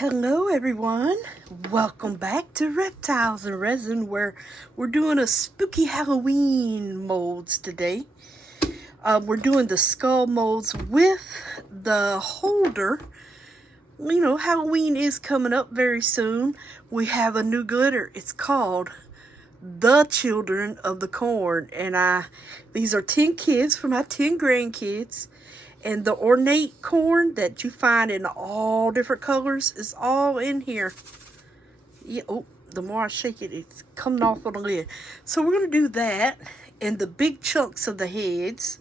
Hello everyone, welcome back to Reptiles and Resin, where we're doing a spooky Halloween molds today. We're doing the skull molds with the holder. You know, Halloween is coming up very soon. We have a new glitter. It's called The Children of the Corn, and these are 10 kids for my 10 grandkids. And the ornate corn that you find in all different colors is all in here. Yeah, oh, the more I shake it, it's coming off on the lid. So we're going to do that and the big chunks of the heads.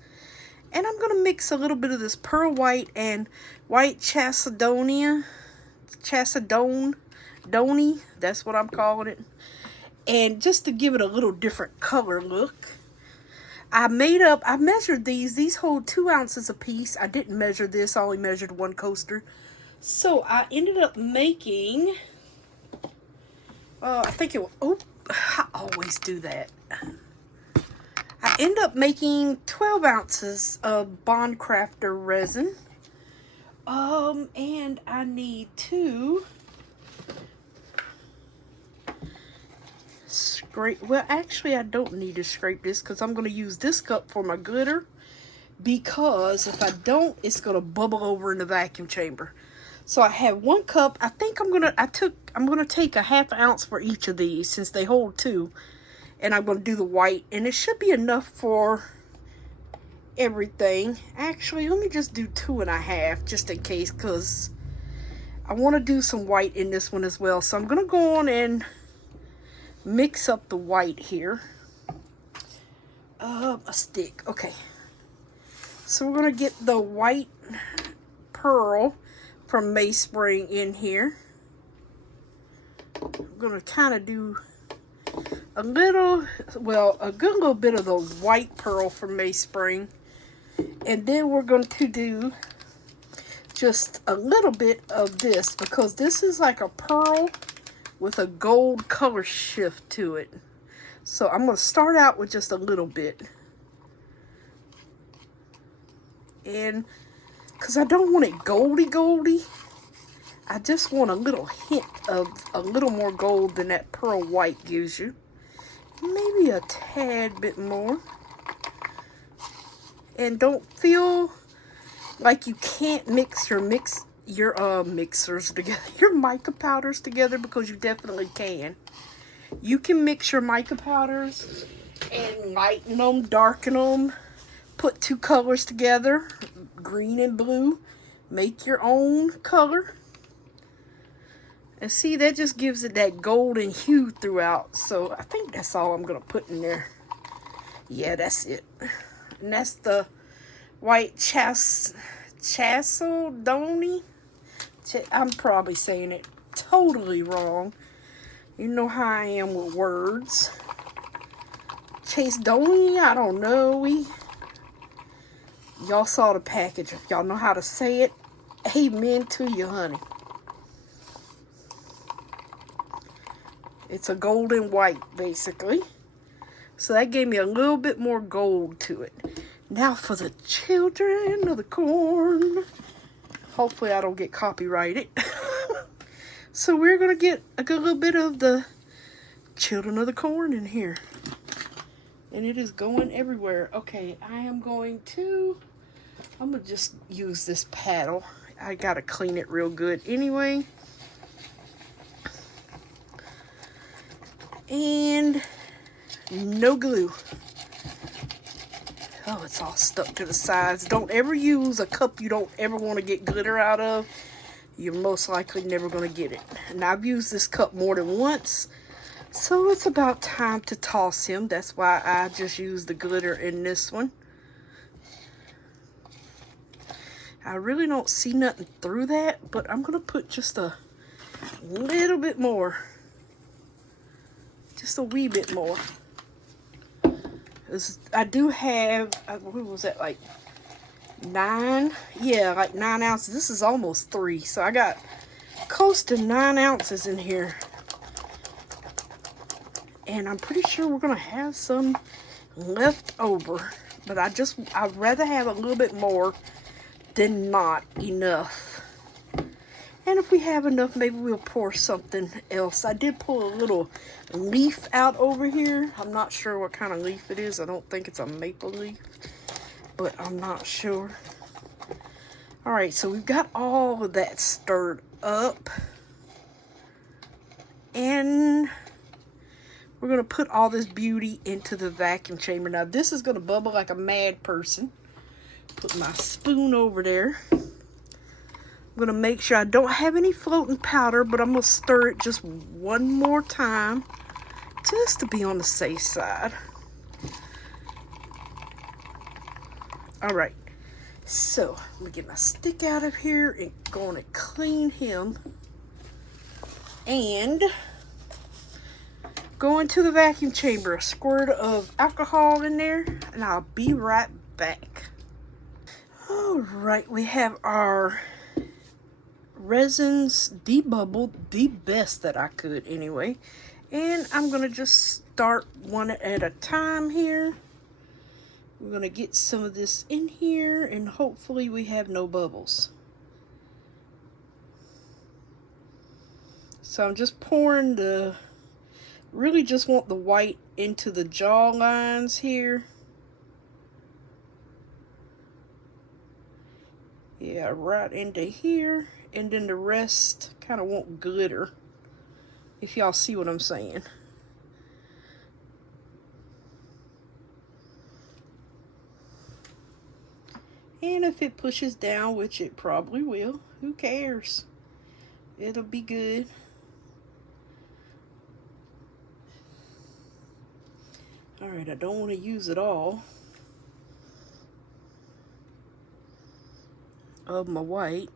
And I'm going to mix a little bit of this pearl white and white Chassidoni, that's what I'm calling it. And just to give it a little different color look. I measured these hold 2 ounces apiece. I didn't measure this, I only measured 1 coaster. So I ended up making, I always do that. I ended up making 12 ounces of BondCraftor resin. And I need to scrape. Well, actually, I don't need to scrape this because I'm going to use this cup for my glitter. Because if I don't, it's going to bubble over in the vacuum chamber. So I have 1 cup. I think I'm going to take a ½ ounce for each of these since they hold 2. And I'm going to do the white, and it should be enough for everything. Actually, let me just do 2 1/2 just in case, because I want to do some white in this one as well. So I'm going to go on and mix up the white here. A stick. Okay. So we're going to get the white pearl from Mayspring in here. I'm going to kind of do a good little bit of the white pearl from Mayspring. And then we're going to do just a little bit of this, because this is like a pearl with a gold color shift to it. So I'm going to start out with just a little bit. And because I don't want it goldy, I just want a little hint of a little more gold than that pearl white gives you. Maybe a tad bit more. And don't feel like you can't mix your mixers together, your mica powders together, because you definitely can. You can mix your mica powders and lighten them, darken them, put 2 colors together, green and blue, make your own color. And see, that just gives it that golden hue throughout. So I think that's all I'm going to put in there. Yeah, that's it. And that's the white Chassidoni. I'm probably saying it totally wrong. You know how I am with words. Chassidoni, I don't know. Y'all saw the package. If y'all know how to say it, amen to you, honey. It's a golden white, basically. So that gave me a little bit more gold to it. Now for the children of the corn. Hopefully I don't get copyrighted. So we're going to get a good little bit of the children of the corn in here. And it is going everywhere. Okay, I'm going to just use this paddle. I got to clean it real good anyway. And no glue. Oh, it's all stuck to the sides. Don't ever use a cup you don't ever want to get glitter out of. You're most likely never going to get it. And I've used this cup more than once. So it's about time to toss him. That's why I just used the glitter in this one. I really don't see nothing through that, but I'm going to put just a little bit more. Just a wee bit more. I do have, what was that, like 9? Yeah, like 9 ounces. This is almost 3, so I got close to 9 ounces in here. And I'm pretty sure we're going to have some left over. But I'd rather have a little bit more than not enough. And if we have enough, maybe we'll pour something else. I did pull a little leaf out over here. I'm not sure what kind of leaf it is. I don't think it's a maple leaf, but I'm not sure. All right, so we've got all of that stirred up. And we're going to put all this beauty into the vacuum chamber. Now, this is going to bubble like a mad person. Put my spoon over there. I'm going to make sure I don't have any floating powder, but I'm going to stir it just one more time, just to be on the safe side. All right, so let me get my stick out of here and going to clean him. And go into the vacuum chamber, a squirt of alcohol in there, and I'll be right back. All right, we have our resins debubbled the best that I could anyway. And I'm going to just start one at a time here. We're going to get some of this in here, and hopefully we have no bubbles. So I'm just pouring the, really just want the white into the jaw lines here. Yeah, right into here. And then the rest kind of want glitter, if y'all see what I'm saying. And if it pushes down, which it probably will, who cares? It'll be good. All right, I don't want to use it all of my white.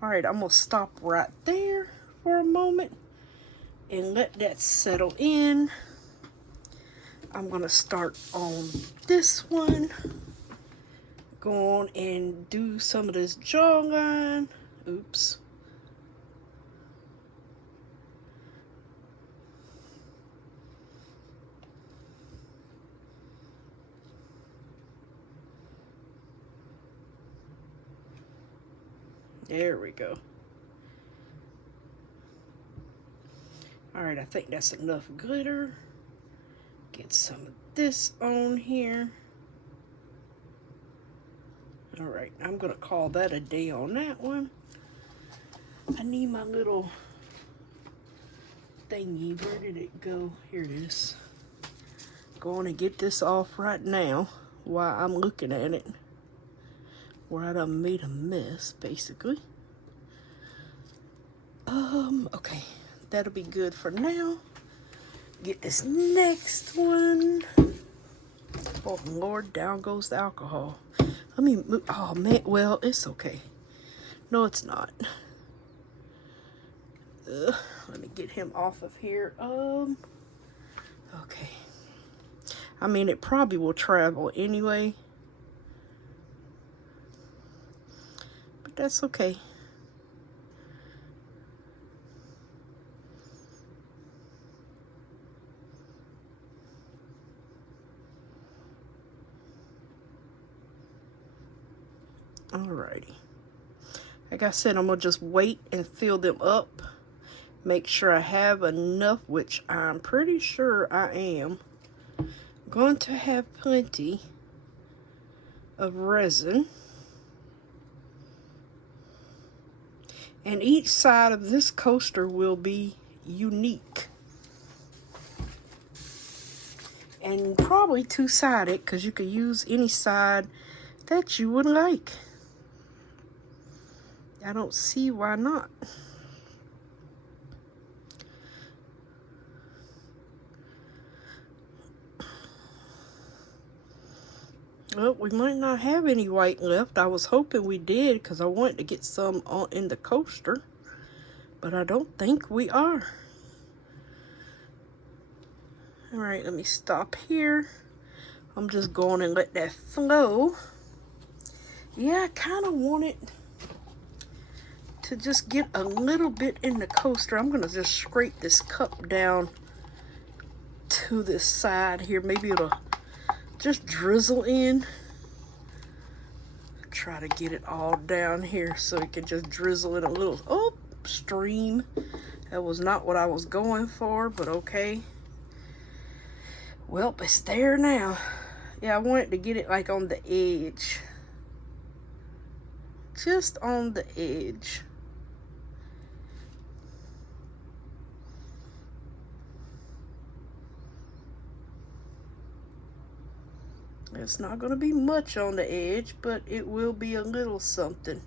All right, I'm gonna stop right there for a moment and let that settle in. I'm gonna start on this one. Go on and do some of this jawline. Oops. There we go. All right, I think that's enough glitter. Get some of this on here. All right, I'm gonna call that a day on that one. I need my little thingy. Where did it go? Here it is. Going to get this off right now while I'm looking at it. Where I done made a mess, basically. Okay, that'll be good for now. Get this next one. Oh Lord, down goes the alcohol. Let me move. Oh man, well, it's okay. No, it's not. Let me get him off of here. Okay. I mean, it probably will travel anyway. But that's okay. Alrighty. Like I said, I'm going to just wait and fill them up. Make sure I have enough, which I'm pretty sure I am. Going to have plenty of resin. And each side of this coaster will be unique. And probably two-sided, because you could use any side that you would like. I don't see why not. Well, we might not have any white left. I was hoping we did because I wanted to get some on in the coaster. But I don't think we are. Alright, let me stop here. I'm just going and let that flow. Yeah, I kind of want it to just get a little bit in the coaster. I'm going to just scrape this cup down to this side here. Maybe it'll just drizzle in. try to get it all down here so it can just drizzle in a little, oh, stream. That was not what I was going for, but okay. Well, it's there now. Yeah, I wanted to get it like on the edge. Just on the edge. It's not going to be much on the edge, but it will be a little something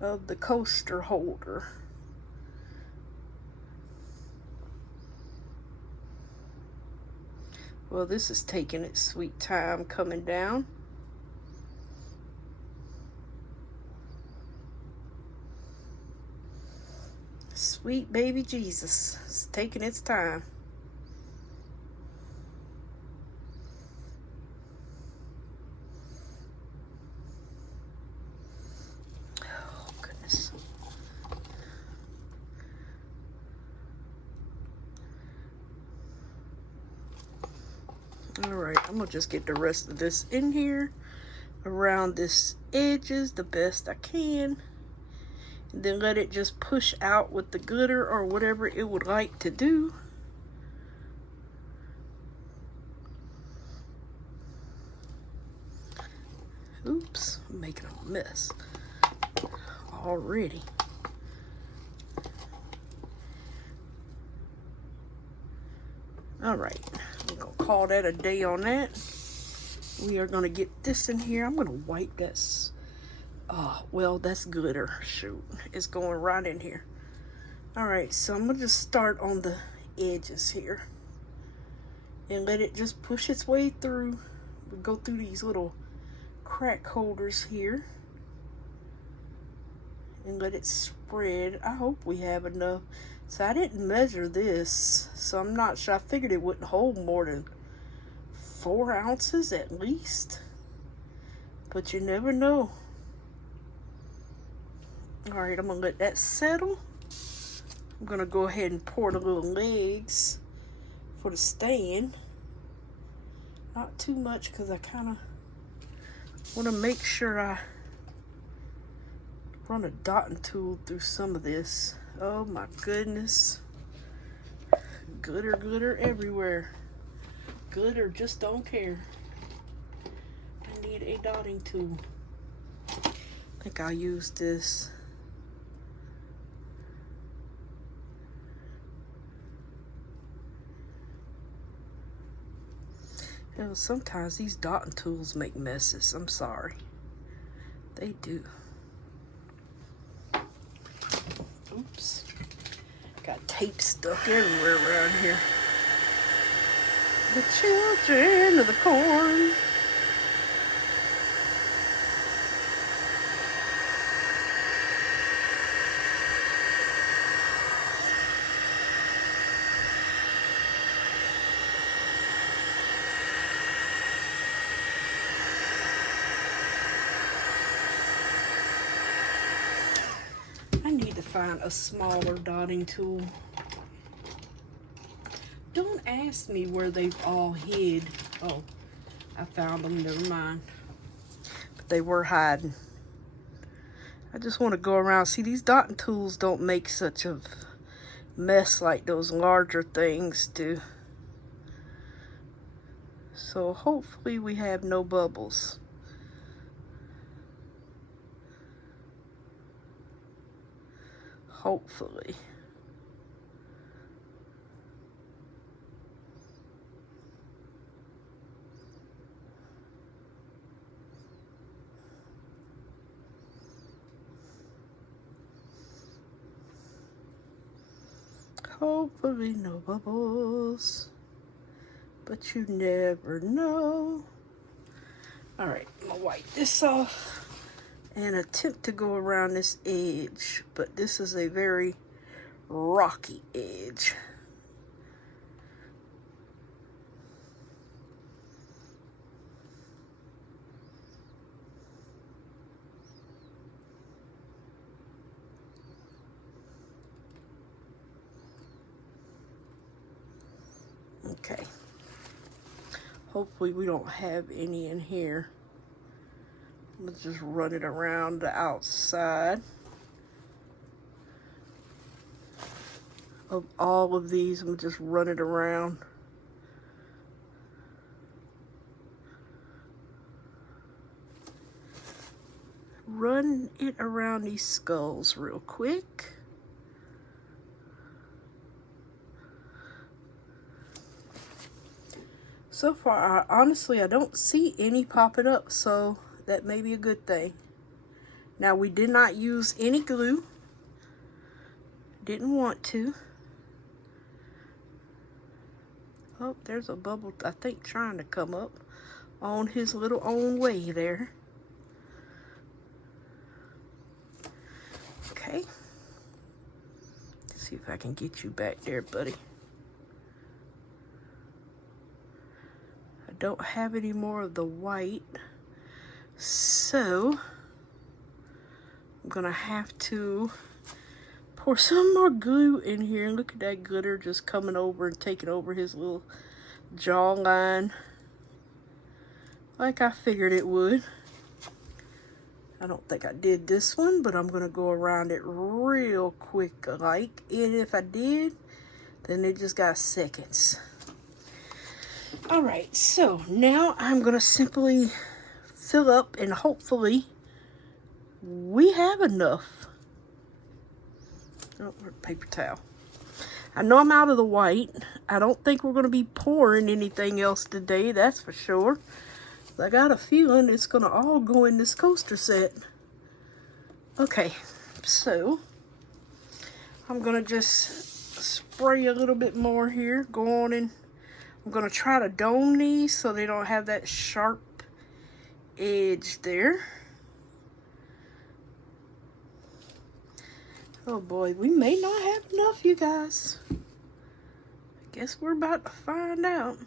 of the coaster holder. Well, this is taking its sweet time coming down. Sweet baby Jesus, it's taking its time. Oh, goodness. All right, I'm gonna just get the rest of this in here around this edges the best I can. And then let it just push out with the glitter or whatever it would like to do. Oops, I'm making a mess already. All right, I'm gonna call that a day on that. We are gonna get this in here. I'm gonna wipe this. Oh, well, that's glitter. Shoot, it's going right in here. All right, so I'm gonna just start on the edges here and let it just push its way through. We go through these little crack holders here and let it spread. I hope we have enough. So I didn't measure this, so I'm not sure. I figured it wouldn't hold more than 4 ounces at least, but you never know. All right, I'm gonna let that settle. I'm gonna go ahead and pour the little legs for the stand. Not too much, because I kind of want to make sure I run a dotting tool through some of this. Oh my goodness. Glitter, glitter everywhere. Glitter just don't care. I need a dotting tool. I think I'll use this. You know, sometimes these dotting tools make messes. I'm sorry. They do. Oops. Got tape stuck everywhere around here. The children of the corn. I need to find a smaller dotting tool. Don't ask me where they've all hid. Oh, I found them, never mind. But they were hiding. I just want to go around. See, these dotting tools don't make such a mess like those larger things do. So hopefully we have no bubbles. Hopefully. Hopefully no bubbles, but you never know. All right, I'm gonna wipe this off and attempt to go around this edge, but this is a very rocky edge. Okay. Hopefully we don't have any in here. Let's just run it around the outside of all of these. I'm just run it around. Run it around these skulls real quick. So far, honestly, I don't see any popping up, so that may be a good thing. Now, we did not use any glue. Didn't want to. Oh, there's a bubble, I think, trying to come up on his little own way there. Okay. Let's see if I can get you back there, buddy. I don't have any more of the white, so I'm gonna have to pour some more glue in here. Look at that glitter just coming over and taking over his little jawline, like I figured it would. I don't think I did this one, but I'm gonna go around it real quick like, and if I did, then it just got seconds. All right, so now I'm gonna simply fill up, and hopefully we have enough. Oh, paper towel. I know I'm out of the white. I don't think we're gonna be pouring anything else today, that's for sure. I got a feeling it's gonna all go in this coaster set. Okay, so I'm gonna just spray a little bit more here. Go on in. I'm gonna try to dome these so they don't have that sharp edge there. Oh boy, we may not have enough, you guys. I guess we're about to find out.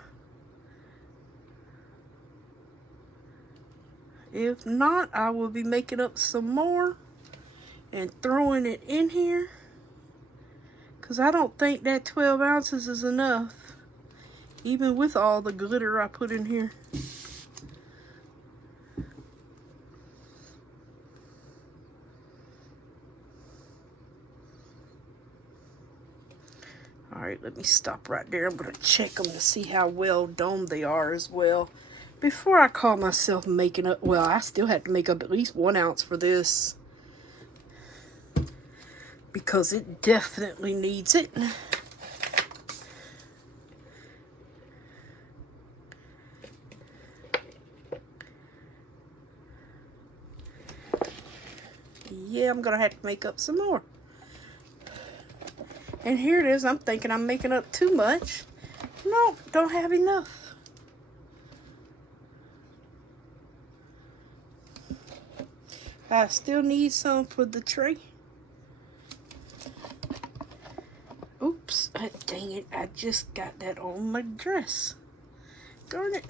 If not, I will be making up some more and throwing it in here, because I don't think that 12 ounces is enough, even with all the glitter I put in here. All right, let me stop right there. I'm going to check them to see how well domed they are as well, before I call myself making up. Well, I still have to make up at least 1 ounce for this, because it definitely needs it. Yeah, I'm gonna have to make up some more. And here it is. I'm thinking I'm making up too much. No, don't have enough. I still need some for the tray. Oops, dang it, I just got that on my dress. Darn it.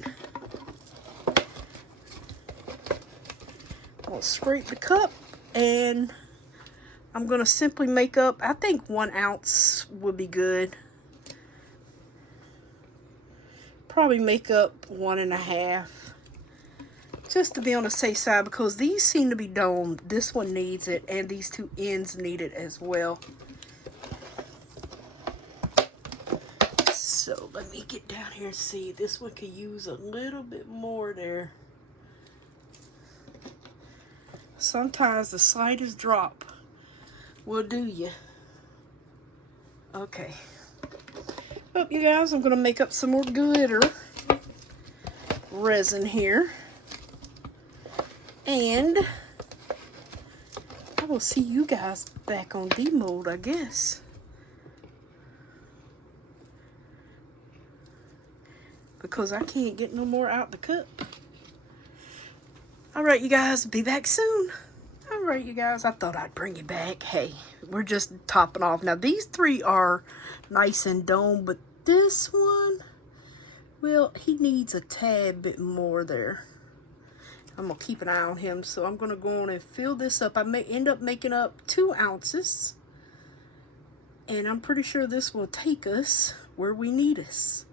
I'll scrape the cup, and I'm gonna simply make up, I think 1 ounce would be good. Probably make up 1.5. Just to be on the safe side, because these seem to be domed. This one needs it, and these two ends need it as well. So let me get down here and see. This one could use a little bit more there. Sometimes the slightest drop will do you. Okay. Well, you guys, I'm going to make up some more glitter resin here. And I will see you guys back on demold, I guess. Because I can't get no more out the cup. Alright, you guys, be back soon. Alright, you guys, I thought I'd bring you back. Hey, we're just topping off. Now, these three are nice and domed, but this one, well, he needs a tad bit more there. I'm going to keep an eye on him, so I'm going to go on and fill this up. I may end up making up 2 ounces, and I'm pretty sure this will take us where we need us.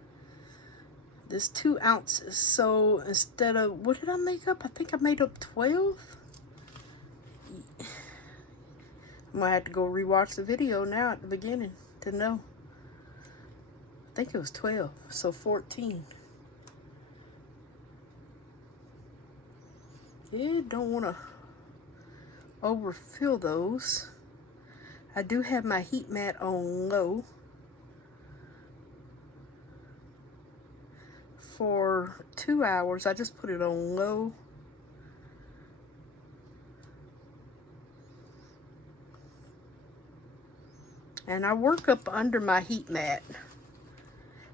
This 2 ounces. So instead of, what did I make up? I think I made up 12. I'm gonna have to go rewatch the video now at the beginning to know. I think it was 12, so 14. Yeah, don't want to overfill those. I do have my heat mat on low for 2 hours. I just put it on low. And I work up under my heat mat.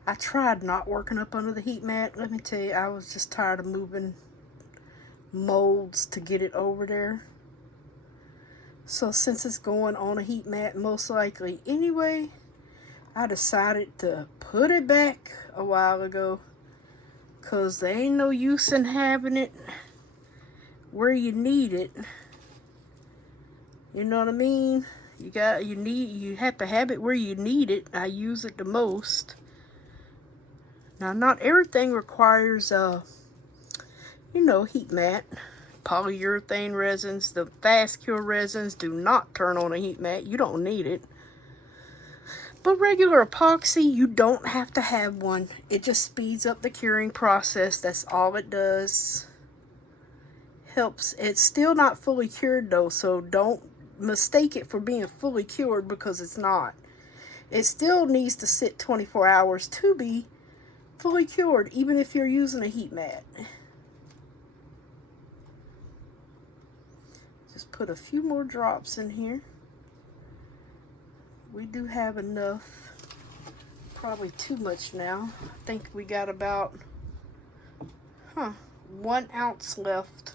I tried not working up under the heat mat. Let me tell you, I was just tired of moving molds to get it over there. So since it's going on a heat mat most likely anyway, I decided to put it back a while ago, because there ain't no use in having it where you need it. You know what I mean? You have to have it where you need it. I use it the most. Now, not everything requires heat mat. Polyurethane resins, the fast cure resins do not turn on a heat mat. You don't need it. But regular epoxy, you don't have to have one. It just speeds up the curing process. That's all it does. Helps. It's still not fully cured though, so don't mistake it for being fully cured, because it's not. It still needs to sit 24 hours to be fully cured, even if you're using a heat mat. Just put a few more drops in here. We do have enough. Probably too much now. I think we got about 1 ounce left.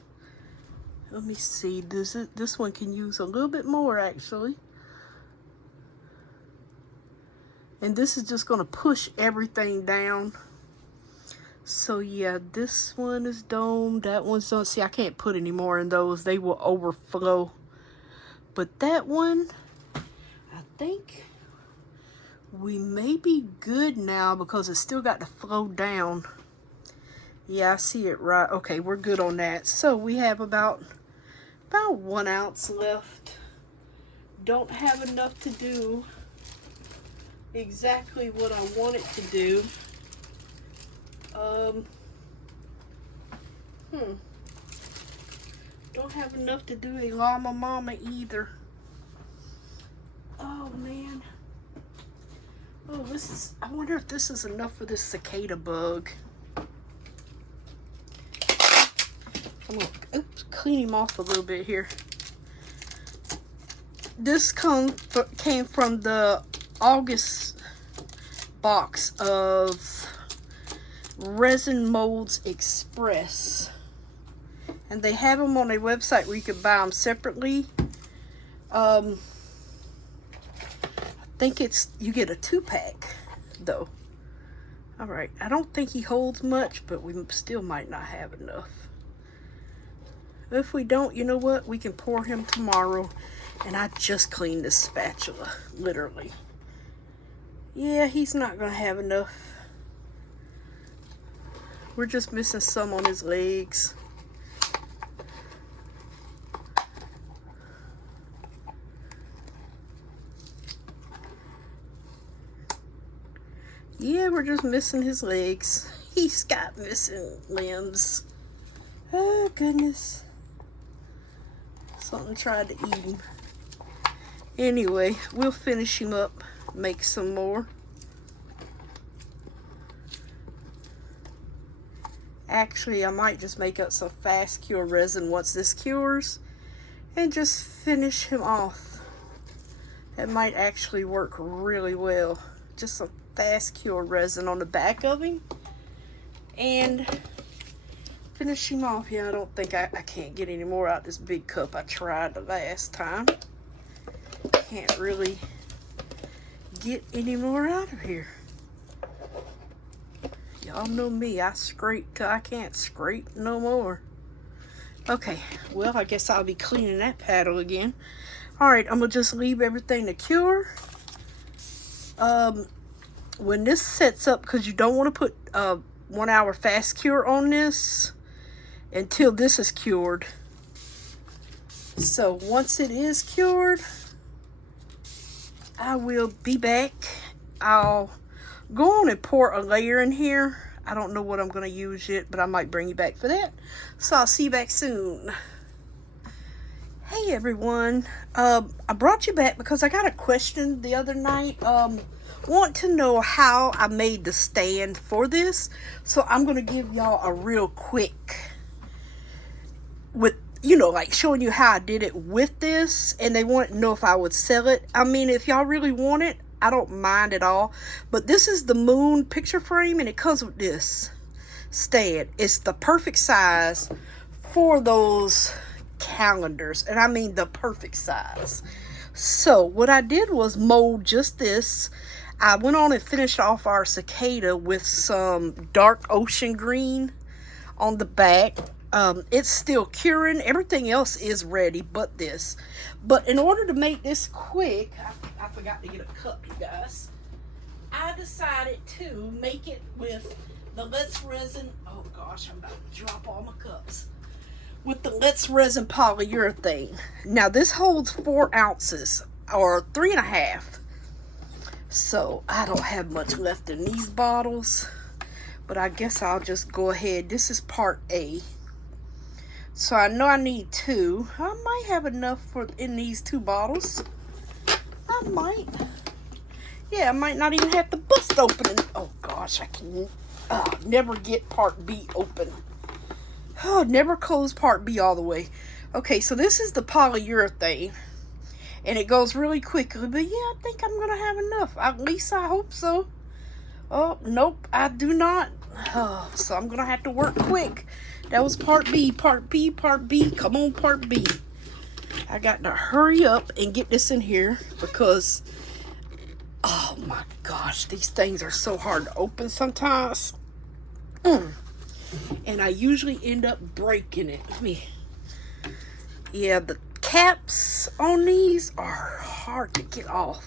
Let me see. This one can use a little bit more actually. And this is just going to push everything down. So yeah, this one is domed. That one's don't see. I can't put any more in those. They will overflow. But that one, I think we may be good now, because it's still got to flow down. Yeah, I see it right. Okay, we're good on that. So we have about 1 ounce left. Don't have enough to do exactly what I want it to do. Don't have enough to do a llama mama either. Oh man. Oh, I wonder if this is enough for this cicada bug. I'm gonna clean him off a little bit here. This came from the August box of Resin Molds Express, and they have them on a website where you can buy them separately. I think you get a 2-pack though. All right, I don't think he holds much, but we still might not have enough. If we don't, you know what, we can pour him tomorrow. And I just cleaned this spatula, literally. Yeah, he's not gonna have enough. We're just missing some on his legs. Yeah, we're just missing his legs. He's got missing limbs. Oh, goodness. Something tried to eat him. Anyway, we'll finish him up, make some more. Actually, I might just make up some fast cure resin once this cures and just finish him off. That might actually work really well. Just some fast cure resin on the back of him and finish him off. Yeah, I don't think I can't get any more out of this big cup. I tried the last time. Can't really get any more out of here. Y'all know me, I scrape till I can't scrape no more. Okay, well, I guess I'll be cleaning that paddle again. Alright, I'm gonna just leave everything to cure. When this sets up, because you don't want to put 1 hour fast cure on this until this is cured. So once it is cured, I will be back. I'll go on and pour a layer in here. I don't know what I'm going to use yet, but I might bring you back for that. So I'll see you back soon. Hey everyone. I brought you back because I got a question the other night. Want to know how I made the stand for this. So I'm going to give y'all a real quick, with, you know, like showing you how I did it with this. And they want to know if I would sell it. I mean, if y'all really want it, I don't mind at all. But this is the moon picture frame, and it comes with this stand. It's the perfect size for those calendars, and I mean the perfect size. So what I did was mold just this. I went on and finished off our cicada with some dark ocean green on the back. It's still curing. Everything else is ready but this. But in order to make this quick, I forgot to get a cup, you guys. I decided to make it with the Let's Resin. Oh gosh, I'm about to drop all my cups. With the Let's Resin polyurethane. Now this holds 4 ounces or 3.5. So I don't have much left in these bottles, but I guess I'll just go ahead. This is part A. So I know I need 2. I might have enough for in these 2 bottles. I might. Yeah, I might not even have to bust open it. Oh gosh, I can never get part B open. Oh, never close part B all the way. Okay, so this is the polyurethane. And it goes really quickly. But yeah, I think I'm going to have enough. At least I hope so. Oh, nope, I do not. Oh, so I'm going to have to work quick. That was part B, part B, part B. Come on, part B. I got to hurry up and get this in here because, oh my gosh, these things are so hard to open sometimes. And I usually end up breaking it. Yeah, the caps on these are hard to get off.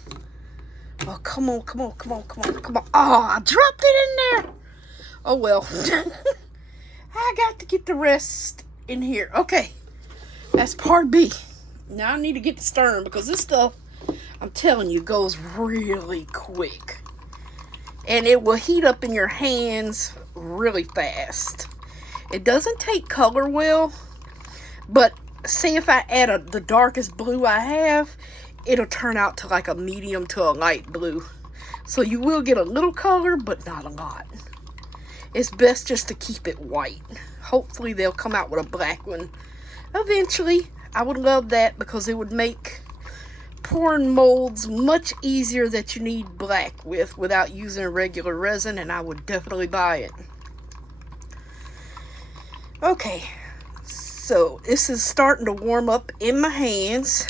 Oh, come on, come on, come on, come on, come on. Oh, I dropped it in there. Oh, well. I got to get the rest in here. Okay, that's part B. Now I need to get the stern because this stuff, I'm telling you, goes really quick. And it will heat up in your hands really fast. It doesn't take color well, but say if I add the darkest blue I have, it'll turn out to like a medium to a light blue. So you will get a little color, but not a lot. It's best just to keep it white. Hopefully they'll come out with a black one eventually. I would love that because it would make pouring molds much easier that you need black with without using regular resin, and I would definitely buy it. Okay, so this is starting to warm up in my hands.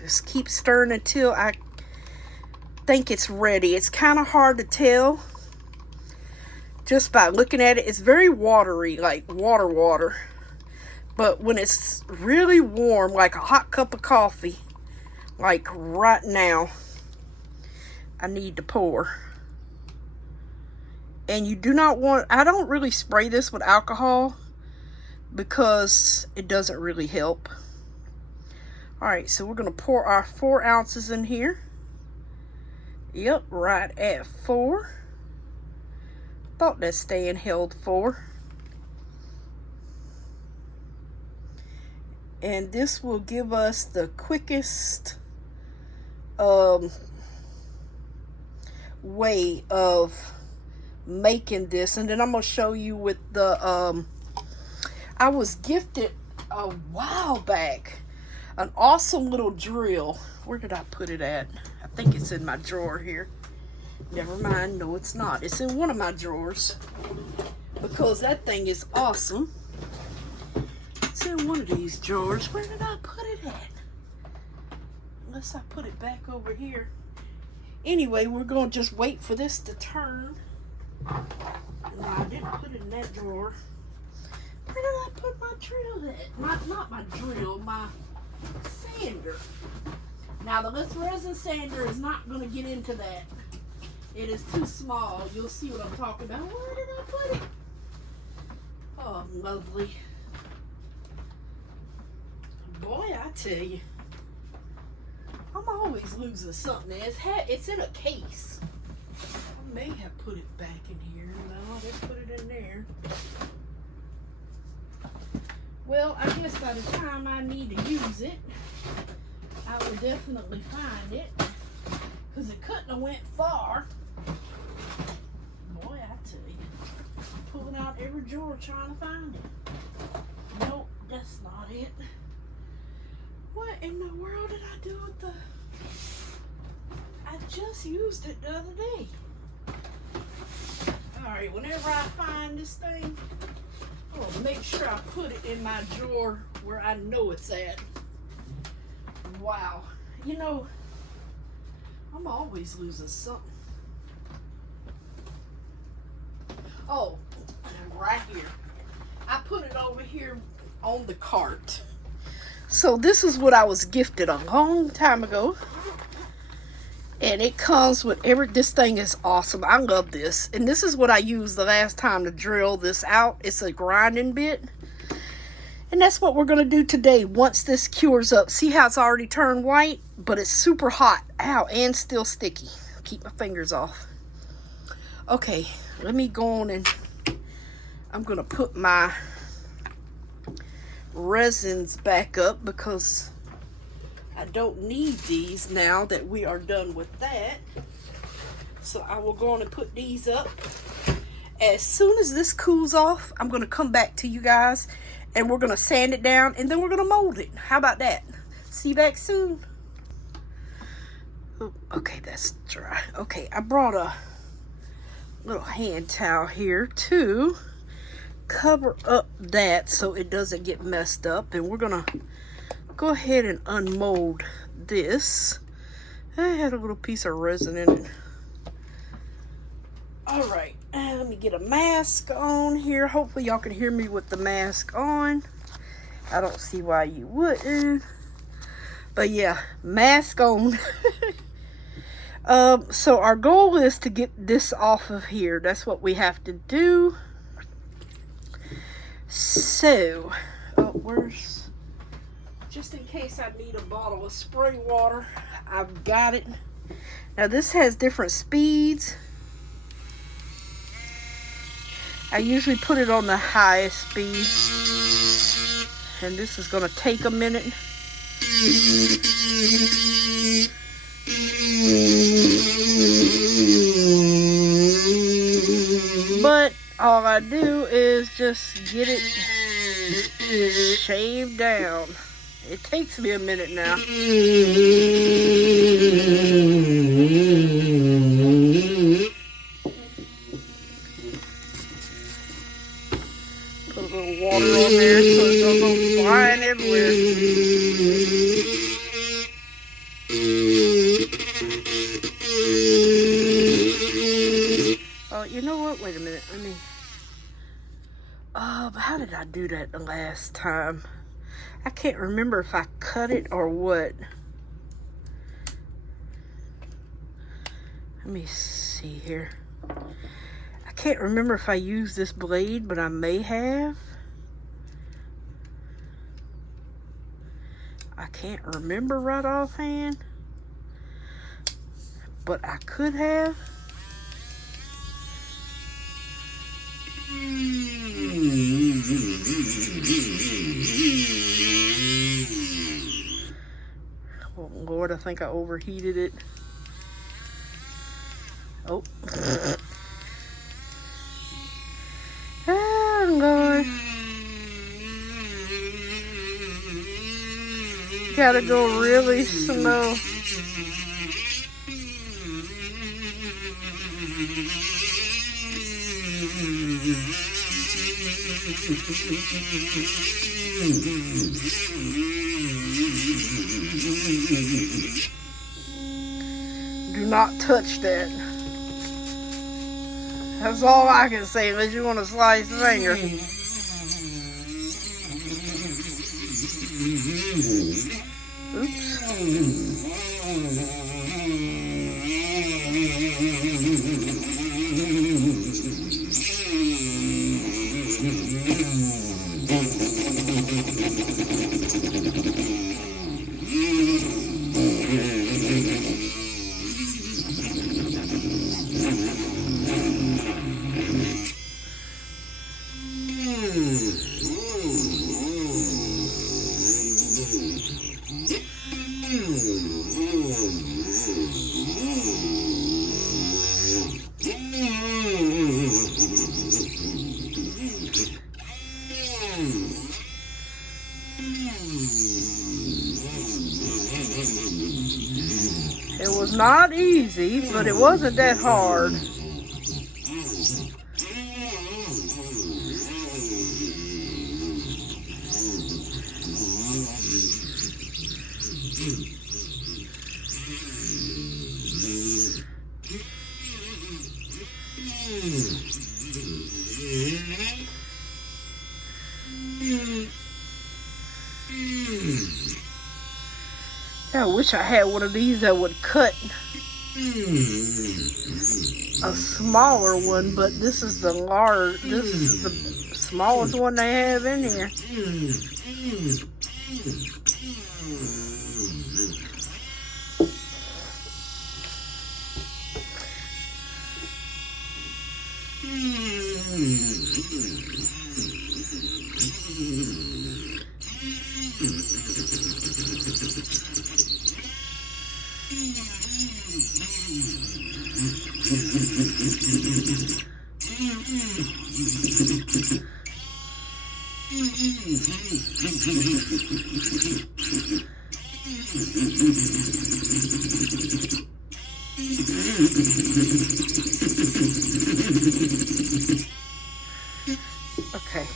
Just keep stirring until I think it's ready. It's kind of hard to tell just by looking at it. It's very watery, like water. But when it's really warm, like a hot cup of coffee, like right now, I need to pour. And you do not want, I don't really spray this with alcohol because it doesn't really help. Alright, so we're going to pour our 4 ounces in here. Yep, right at 4. Thought that stand held 4. And this will give us the quickest way of making this. And then I'm going to show you with the, I was gifted a while back an awesome little drill. Where did I put it at? I think it's in my drawer here. Never mind. No, it's not. It's in one of my drawers because that thing is awesome. It's in one of these drawers. Where did I put it at? Unless I put it back over here. Anyway, we're going to just wait for this to turn. No, I didn't put it in that drawer. Where did I put my drill at? Not my drill, my sander. Now the Let's Resin sander is not going to get into that. It is too small. You'll see what I'm talking about. Where did I put it? Oh, lovely. Boy, I tell you. I'm always losing something. It's in a case. I may have put it back in here. No, let's put it in there. Well, I guess by the time I need to use it, I will definitely find it. Because it couldn't have went far. Boy, I tell you. Pulling out every drawer trying to find it. Nope, that's not it. What in the world did I do with the... I just used it the other day. Alright, whenever I find this thing, I'll make sure I put it in my drawer where I know it's at. Wow. You know, I'm always losing something. Oh, right here. I put it over here on the cart. So this is what I was gifted a long time ago. And it comes with this thing is awesome. I love this. And this is what I used the last time to drill this out. It's a grinding bit. And that's what we're going to do today once this cures up. See how it's already turned white? But it's super hot. Ow, and still sticky. Keep my fingers off. Okay, let me go on and I'm going to put my resins back up because I don't need these now that we are done with that. So I will go on and put these up. As soon as this cools off, I'm going to come back to you guys and we're going to sand it down and then we're going to mold it. How about that? See you back soon. Oh, okay, that's dry. Okay, I brought a little hand towel here to cover up that so it doesn't get messed up, and we're gonna go ahead and unmold this. I had a little piece of resin in it. All right, let me get a mask on here. Hopefully y'all can hear me with the mask on. I don't see why you wouldn't, but yeah, mask on. So our goal is to get this off of here. That's what we have to do. So, where's, just in case I need a bottle of spray water, I've got it. Now this has different speeds. I usually put it on the highest speed. And this is going to take a minute. But all I do is just get it shaved down. It takes me a minute now. Put a little water on there so it don't go flying everywhere. Oh, you know what? Wait a minute. Let me... how did I do that the last time? I can't remember if I cut it or what. Let me see here. I can't remember if I used this blade, but I may have. I can't remember right offhand, but I could have. Oh Lord, I think I overheated it. Oh. Oh Lord. Gotta go really slow. Do not touch that. That's all I can say unless you want to slice the finger. Oops. It was not easy, but it wasn't that hard. I wish I had one of these that would cut a smaller one, but this is the smallest one they have in here. Okay.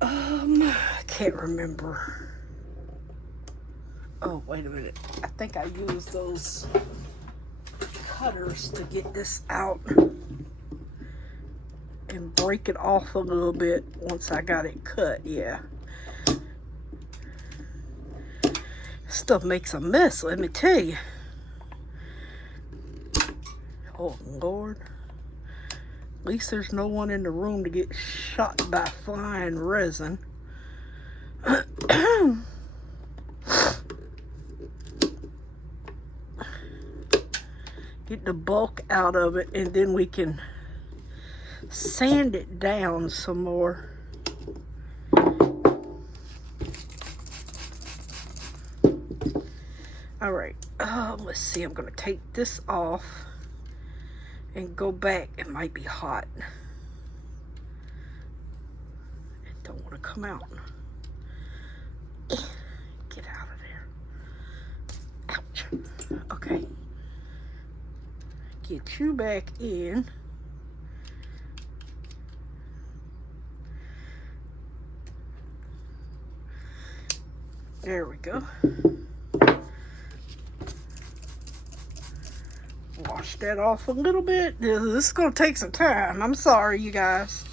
I can't remember. Oh, wait a minute. I think I used those cutters to get this out and break it off a little bit once I got it cut. Yeah. Stuff makes a mess, let me tell you. Oh, Lord. At least there's no one in the room to get shot by flying resin. Get the bulk out of it, and then we can sand it down some more. All right, let's see. I'm gonna take this off and go back. It might be hot. It don't want to come out. Get out of there. Ouch. Okay. Get you back in. There we go. Wash that off a little bit. This is going to take some time. I'm sorry, you guys.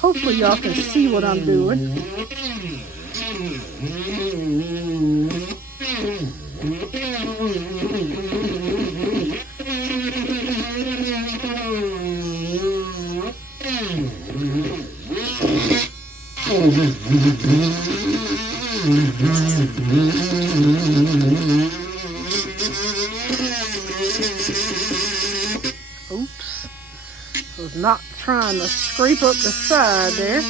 Hopefully y'all can see what I'm doing. Oops. I was not trying to scrape up the side there.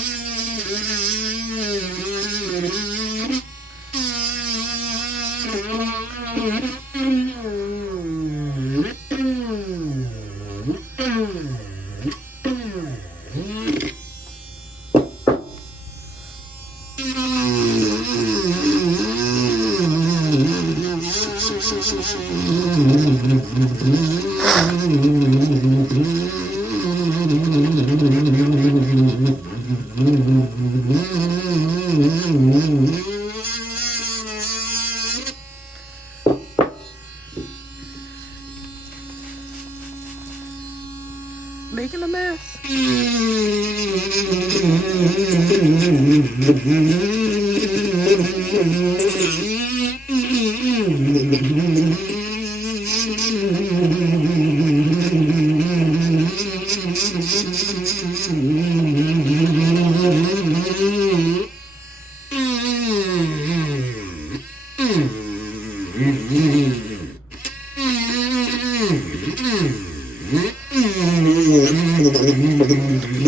making a mess.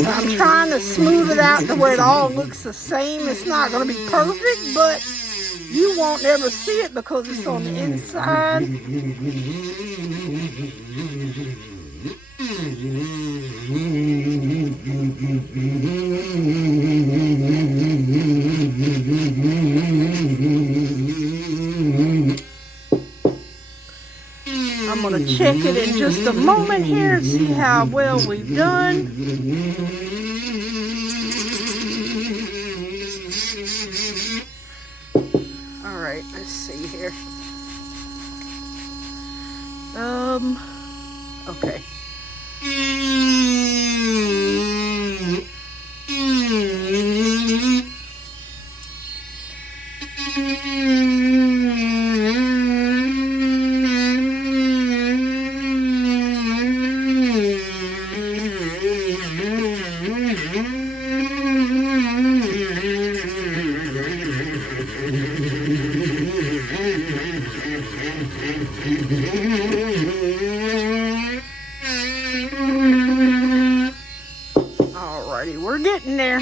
I'm trying to smooth it out to where it all looks the same. It's not going to be perfect, but you won't ever see it because it's on the inside. I'm going to check it in just a moment here and see how well we've done. All right, let's see here. Okay. Alrighty, we're getting there.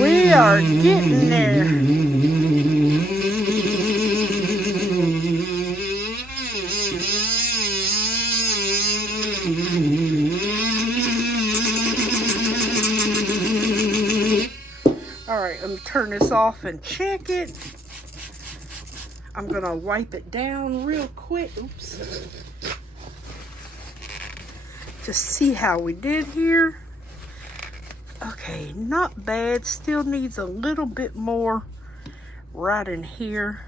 We are getting there. Alright, let me turn this off and check it. I'm gonna wipe it down real quick. Oops. Just see how we did here. Okay, not bad. Still needs a little bit more right in here.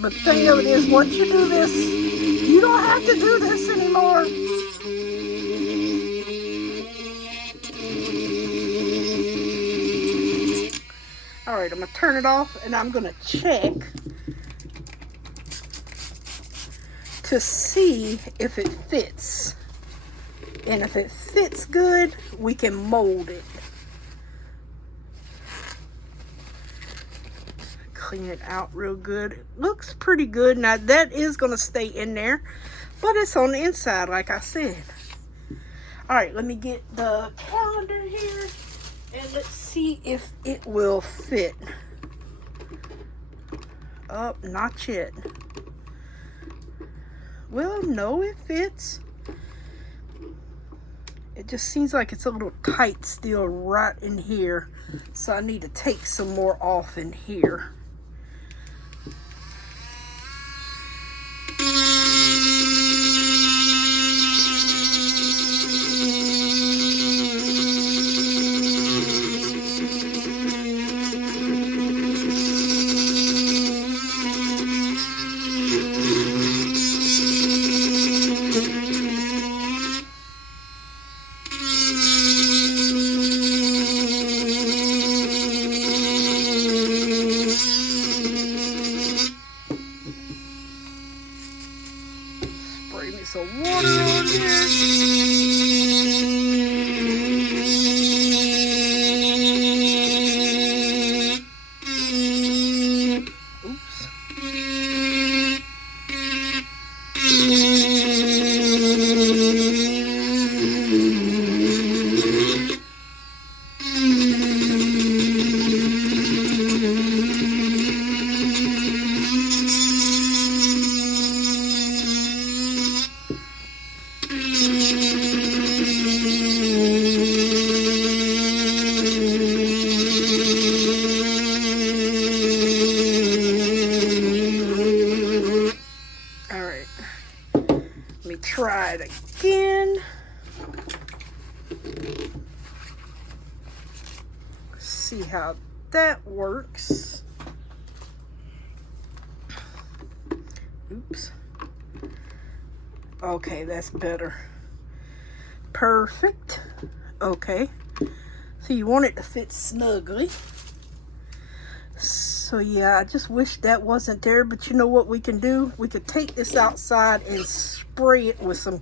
But the thing of it is, once you do this, you don't have to do this anymore. Alright, I'm going to turn it off and I'm going to check to see if it fits. And if it fits good, we can mold it. Clean it out real good. Looks pretty good. Now that is going to stay in there, but it's on the inside like I said. Alright, let me get the calendar here and let's see if it will fit. Oh, not yet. Well, no, it fits. It just seems like it's a little tight still right in here. So I need to take some more off in here. how that works. Oops. Okay, that's better. Perfect. Okay. So you want it to fit snugly. So yeah, I just wish that wasn't there, but you know what we can do? We could take this outside and spray it with some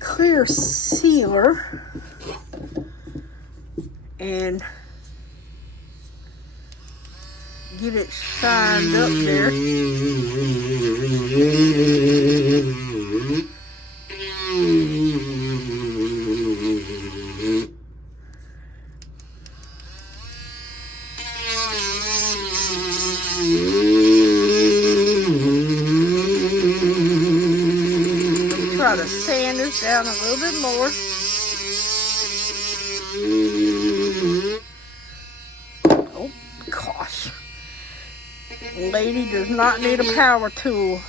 clear sealer and get it shined up there. Try to sand this down a little bit more. Oh gosh. Lady does not need a power tool.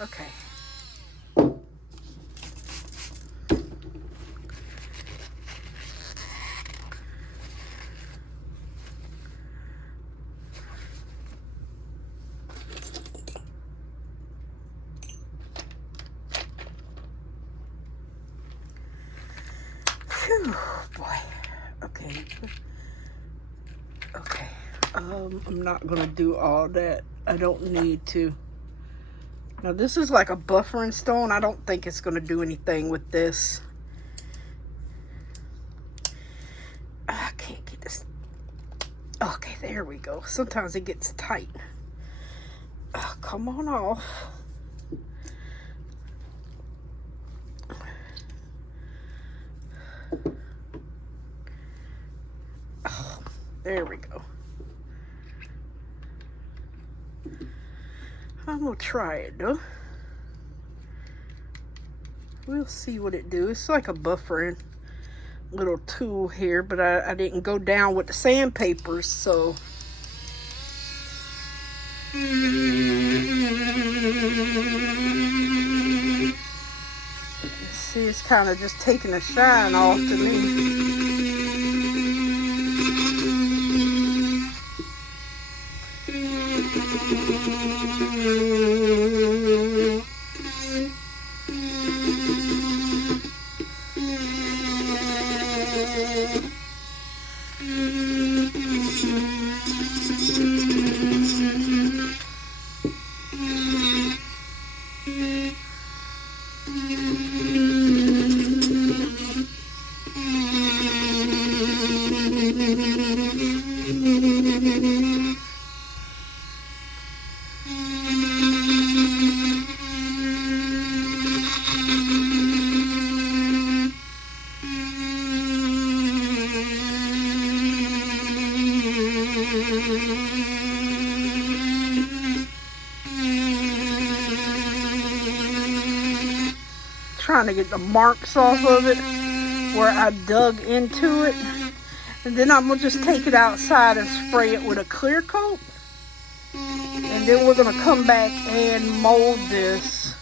Okay. Whew, boy. Okay. Okay. I'm not gonna do all that. I don't need to. Now this is like a buffering stone. I don't think it's gonna do anything with this. I can't get this. Okay, there we go. Sometimes it gets tight. Oh, come on off. Oh, there we go. I'm gonna try it though. We'll see what it do. It's like a buffering little tool here, but I didn't go down with the sandpapers, so see, it's kind of just taking the shine off to me. Trying to get the marks off of it where I dug into it, and then I'm gonna just take it outside and spray it with a clear coat, and then we're gonna come back and mold this,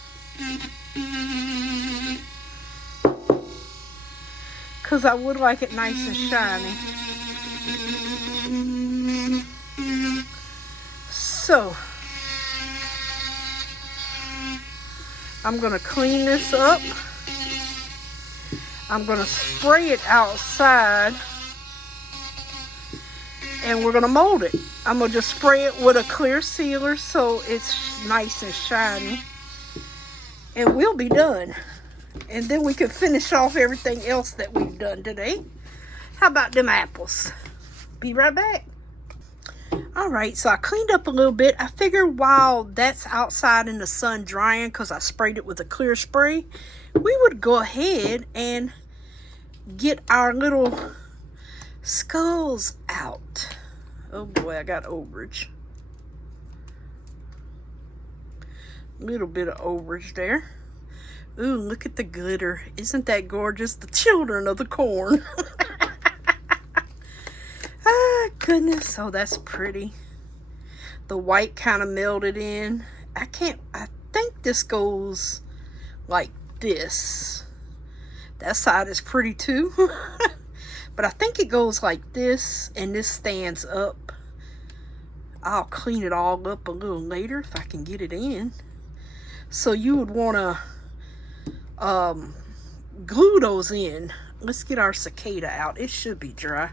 because I would like it nice and shiny. So I'm gonna clean this up. I'm gonna spray it outside, and we're gonna mold it. I'm gonna just spray it with a clear sealer so it's nice and shiny, and we'll be done. And then we can finish off everything else that we've done today. How about them apples? Be right back. Alright, so I cleaned up a little bit. I figured while that's outside in the sun drying, because I sprayed it with a clear spray, we would go ahead and get our little skulls out. Oh boy, I got overage. Little bit of overage there. Ooh, look at the glitter. Isn't that gorgeous? The children of the corn. Ah, goodness. Oh, that's pretty. The white kind of melted in. I think this goes like this. That side is pretty too. But I think it goes like this, and this stands up. I'll clean it all up a little later if I can get it in. So you would want to glue those in. Let's get our cicada out. It should be dry.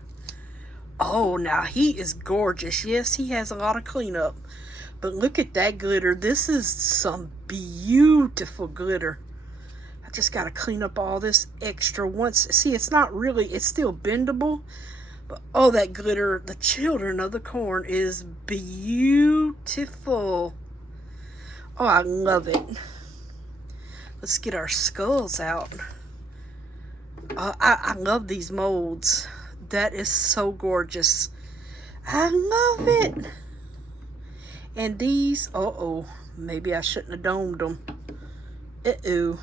Oh, now he is gorgeous. Yes, he has a lot of cleanup. But look at that glitter. This is some beautiful glitter. I just got to clean up all this extra once. See, it's not really, it's still bendable. But oh, that glitter, the children of the corn, is beautiful. Oh, I love it. Let's get our skulls out. I love these molds. That is so gorgeous. I love it. And these, uh-oh, maybe I shouldn't have domed them. Uh-oh.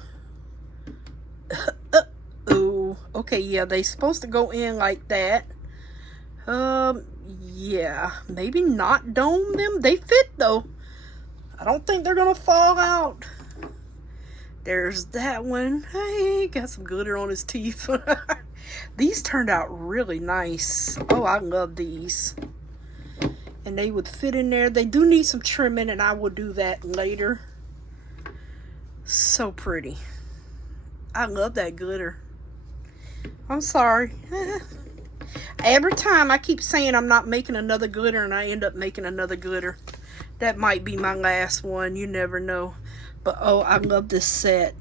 Uh-oh. Okay, yeah, they supposed to go in like that. Yeah, maybe not dome them. They fit though. I don't think they're gonna fall out. There's that one. Hey, got some glitter on his teeth. These turned out really nice. Oh, I love these. And they would fit in there. They do need some trimming, and I will do that later. So pretty. I love that glitter. I'm sorry. Every time I keep saying I'm not making another glitter, and I end up making another glitter. That might be my last one. You never know. But oh, I love this set.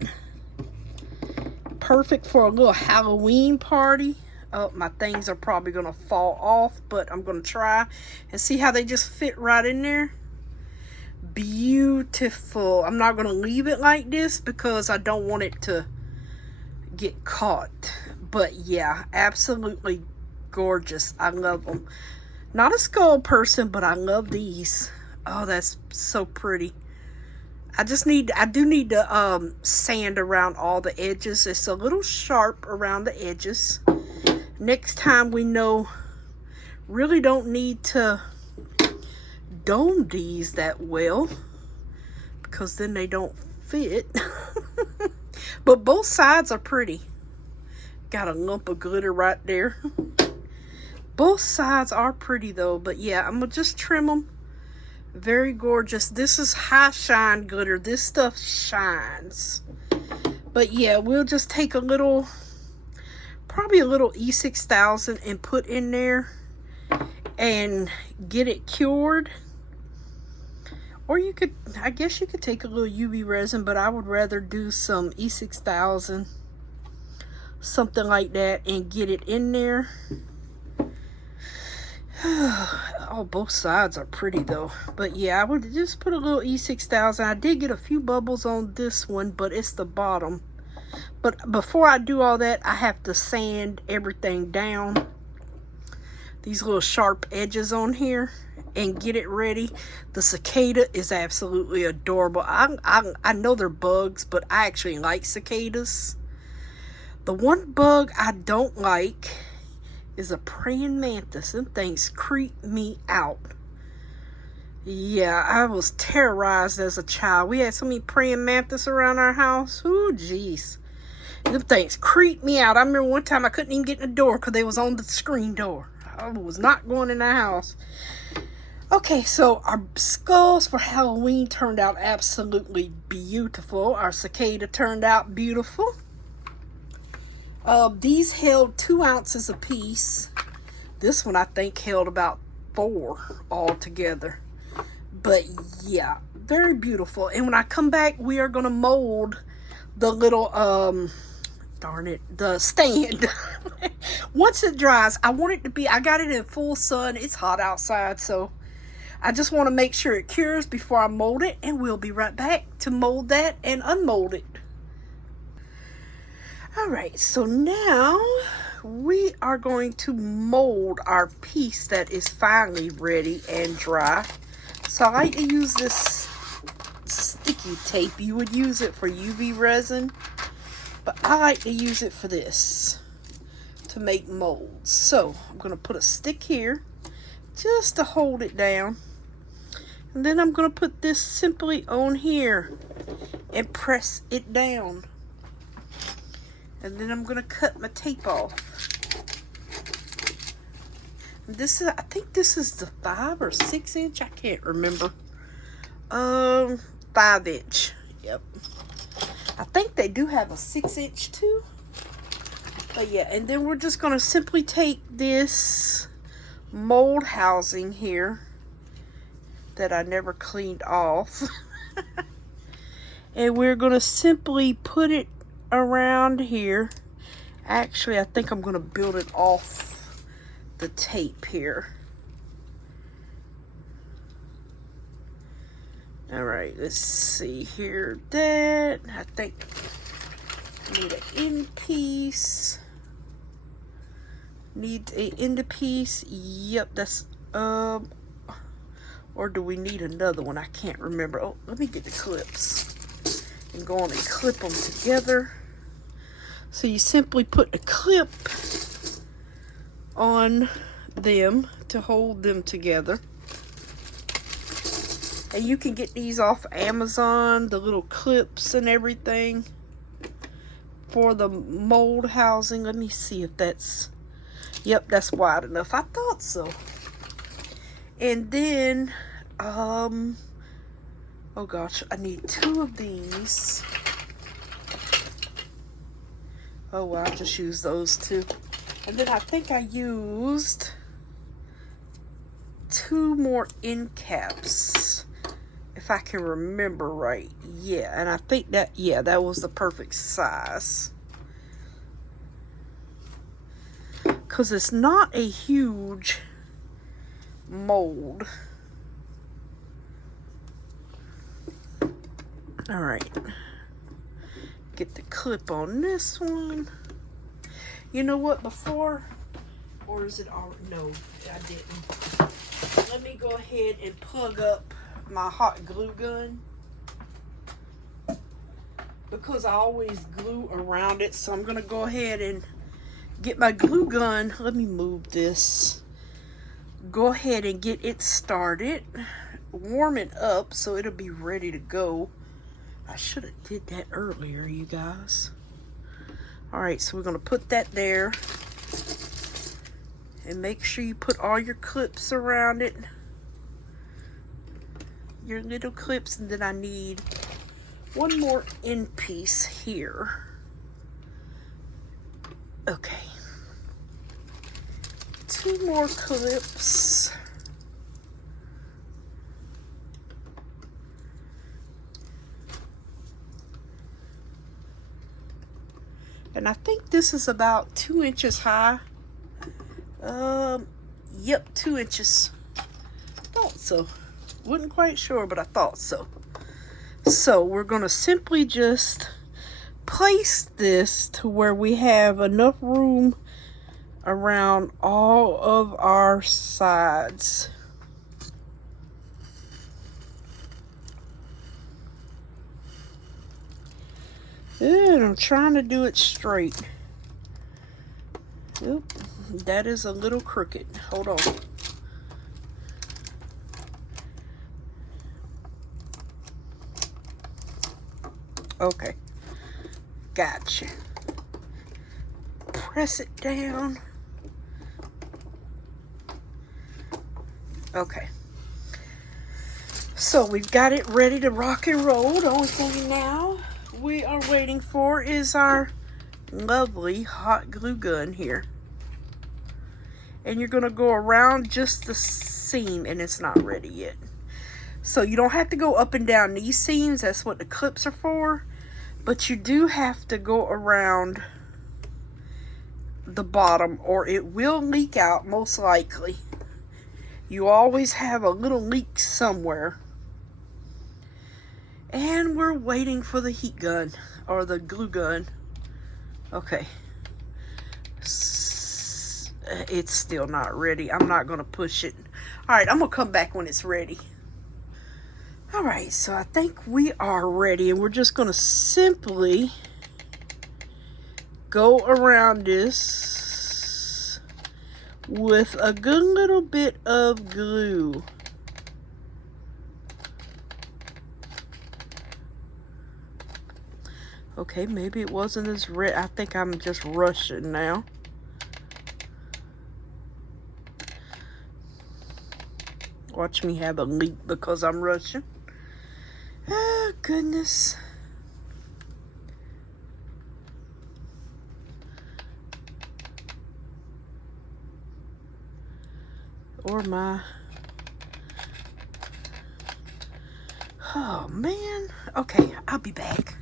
Perfect for a little Halloween party. Oh, my things are probably going to fall off, but I'm going to try and see how they just fit right in there. Beautiful. I'm not going to leave it like this because I don't want it to get caught. But yeah, absolutely gorgeous. I love them. Not a skull person, but I love these. Oh, that's so pretty. I do need to sand around all the edges. It's a little sharp around the edges. Next time we know, really don't need to dome these that well because then they don't fit. But both sides are pretty. Got a lump of glitter right there. Both sides are pretty though, but yeah, I'm gonna just trim them. Very gorgeous. This is high shine glitter. This stuff shines. But yeah, we'll just take a little, probably a little E6000 and put in there and get it cured. Or you could, I guess you could take a little UV resin, but I would rather do some E6000, something like that, and get it in there. Oh, both sides are pretty though. But yeah, I would just put a little E6000. I did get a few bubbles on this one, but it's the bottom. But before I do all that, I have to sand everything down. These little sharp edges on here and get it ready. The cicada is absolutely adorable. I know they're bugs, but I actually like cicadas. The one bug I don't like is a praying mantis. Them things creep me out. Yeah, I was terrorized as a child. We had so many praying mantis around our house. Ooh, jeez. Them things creep me out. I remember one time I couldn't even get in the door because they was on the screen door. I was not going in the house. Okay, so our skulls for Halloween turned out absolutely beautiful. Our cicada turned out beautiful. These held 2 ounces apiece. This one I think held about 4 altogether. But yeah, very beautiful. And when I come back, we are going to mold the little, darn it, the stand. Once it dries, I want it to be, I got it in full sun. It's hot outside, so I just want to make sure it cures before I mold it. And we'll be right back to mold that and unmold it. Alright, so now we are going to mold our piece that is finally ready and dry. So I like to use this sticky masking tape. You would use it for UV resin, but I like to use it for this, to make molds. So I'm going to put a stick here just to hold it down. And then I'm going to put this simply on here and press it down. And then I'm going to cut my tape off. This is, I think this is the 5 or 6 inch. I can't remember. 5 inch. Yep. I think they do have a 6 inch too. But yeah, and then we're just going to simply take this mold housing here that I never cleaned off. And we're going to simply put it around here. Actually, I think I'm going to build it off the tape here. All right, let's see here. That I think I need an end piece. Need a end piece. Yep, that's or do we need another one? I can't remember. Oh, let me get the clips and go on and clip them together. So you simply put a clip on them to hold them together. And you can get these off Amazon, the little clips and everything for the mold housing. Let me see if that's, yep, that's wide enough. I thought so. And then, oh gosh, I need 2 of these. Oh, well, I'll just use those 2. And then I think I used 2 more end caps, if I can remember right. Yeah, and I think that, yeah, that was the perfect size. Because it's not a huge mold. All right. Get the clip on this one. You know what, before, or is it all, no, I didn't. Let me go ahead and plug up my hot glue gun, because I always glue around it. So I'm going to go ahead and get my glue gun. Let me move this. Go ahead and get it started. Warm it up so it'll be ready to go. I should have did that earlier, you guys. Alright, so we're going to put that there. And make sure you put all your clips around it. Your little clips. And then I need 1 more end piece here. Okay. 2 more clips. And I think this is about 2 inches high. Yep, 2 inches. Thought so. Wasn't quite sure, but I thought so. So we're going to simply just place this to where we have enough room around all of our sides. And I'm trying to do it straight. Oop, that is a little crooked. Hold on. Okay. Gotcha. Press it down. Okay. So we've got it ready to rock and roll. The only thing now we are waiting for is our lovely hot glue gun here. And you're going to go around just the seam, and it's not ready yet. So you don't have to go up and down these seams. That's what the clips are for. But you do have to go around the bottom, or it will leak out most likely. You always have a little leak somewhere. And we're waiting for the heat gun, or the glue gun. Okay. It's still not ready. I'm not going to push it. Alright, I'm going to come back when it's ready. All right, so I think we are ready, and we're just going to simply go around this with a good little bit of glue. Okay, maybe it wasn't as red. I think I'm just rushing now. Watch me have a leak because I'm rushing. Oh, goodness. Or my... Oh, man. Okay, I'll be back.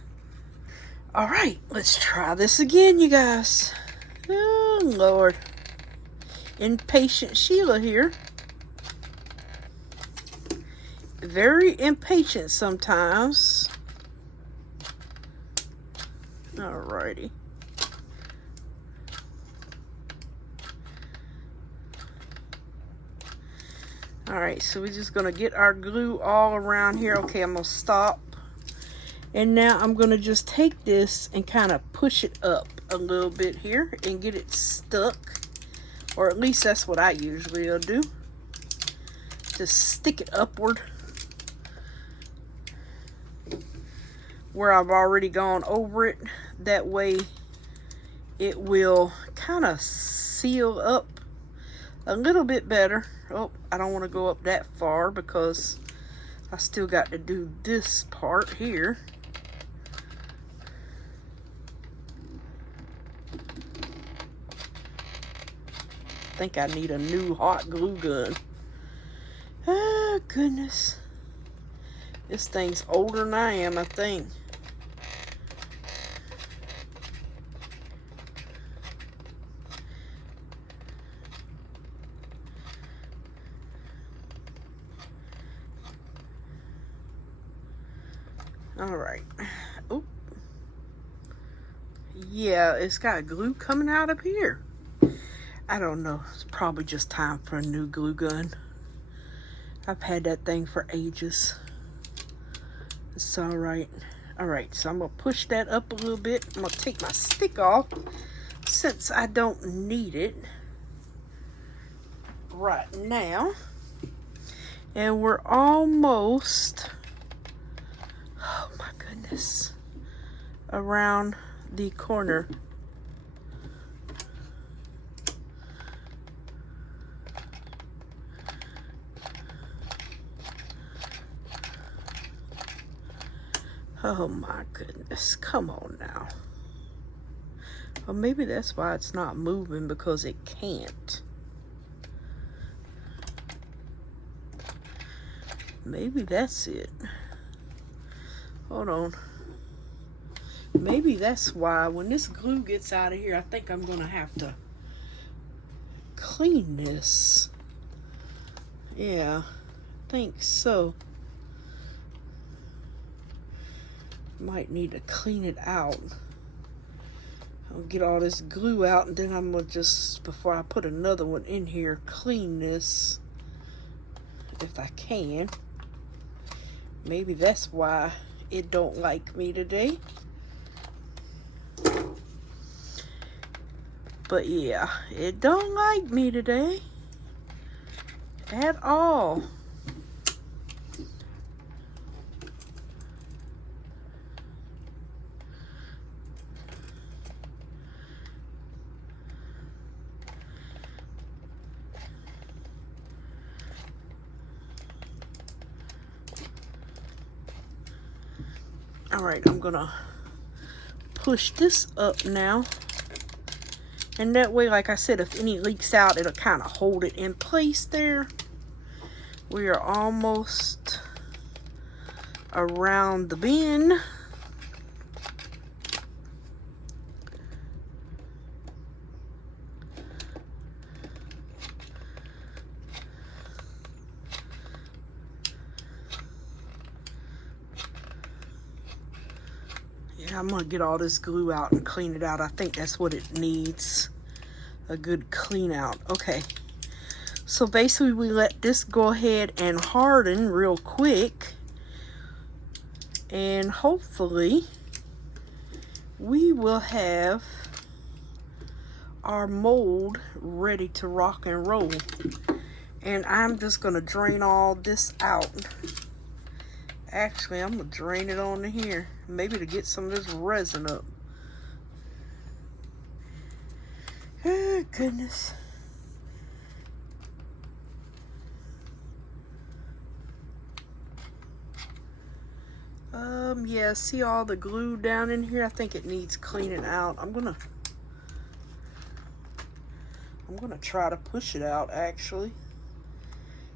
All right, let's try this again, you guys. Oh, Lord. Impatient Sheila here. Very impatient sometimes. Alrighty. Alright, so we're just going to get our glue all around here. Okay, I'm going to stop. And now I'm going to just take this and kind of push it up a little bit here and get it stuck. Or at least that's what I usually will do. Just stick it upward where I've already gone over it. That way it will kind of seal up a little bit better. Oh, I don't want to go up that far because I still got to do this part here. I think I need a new hot glue gun. Oh, goodness. This thing's older than I am, I think. All right. Oh. Yeah, it's got glue coming out of here. I don't know. It's probably just time for a new glue gun. I've had that thing for ages. It's all right. All right, so I'm going to push that up a little bit. I'm going to take my stick off since I don't need it right now. And we're almost, oh my goodness, around the corner. Oh my goodness, come on now. Well, maybe that's why it's not moving, because it can't. Maybe that's it. Hold on. Maybe that's why when this glue gets out of here, I think I'm gonna have to clean this. Yeah, I think so. Might need to clean it out. I'll get all this glue out, and then I'm gonna just, before I put another one in here, clean this if I can. Maybe that's why it don't like me today. But yeah, it don't like me today at all. All right, I'm gonna push this up now. And that way, like I said, if any leaks out, it'll kind of hold it in place there. We are almost around the bend. I'm gonna get all this glue out and clean it out. I think that's what it needs, a good clean out. Okay, so basically we let this go ahead and harden real quick And hopefully we will have our mold ready to rock and roll. And I'm just gonna drain all this out. Actually, I'm gonna drain it on here, maybe to get some of this resin up. Oh goodness. Yeah, see all the glue down in here? I think it needs cleaning out. I'm gonna try to push it out, actually.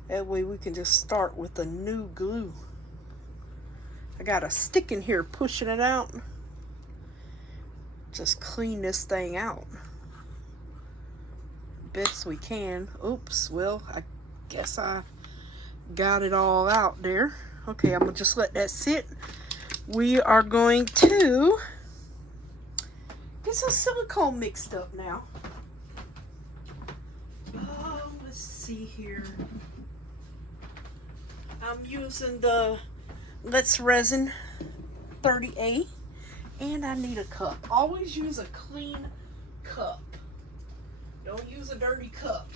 That way we can just start with the new glue. I got a stick in here pushing it out. Just clean this thing out best we can. Oops, well, I guess I got it all out there. Okay, I'm gonna just let that sit. We are going to get some silicone mixed up now. Let's see here. I'm using the Resin 30A, and I need a cup. Always use a clean cup. Don't use a dirty cup.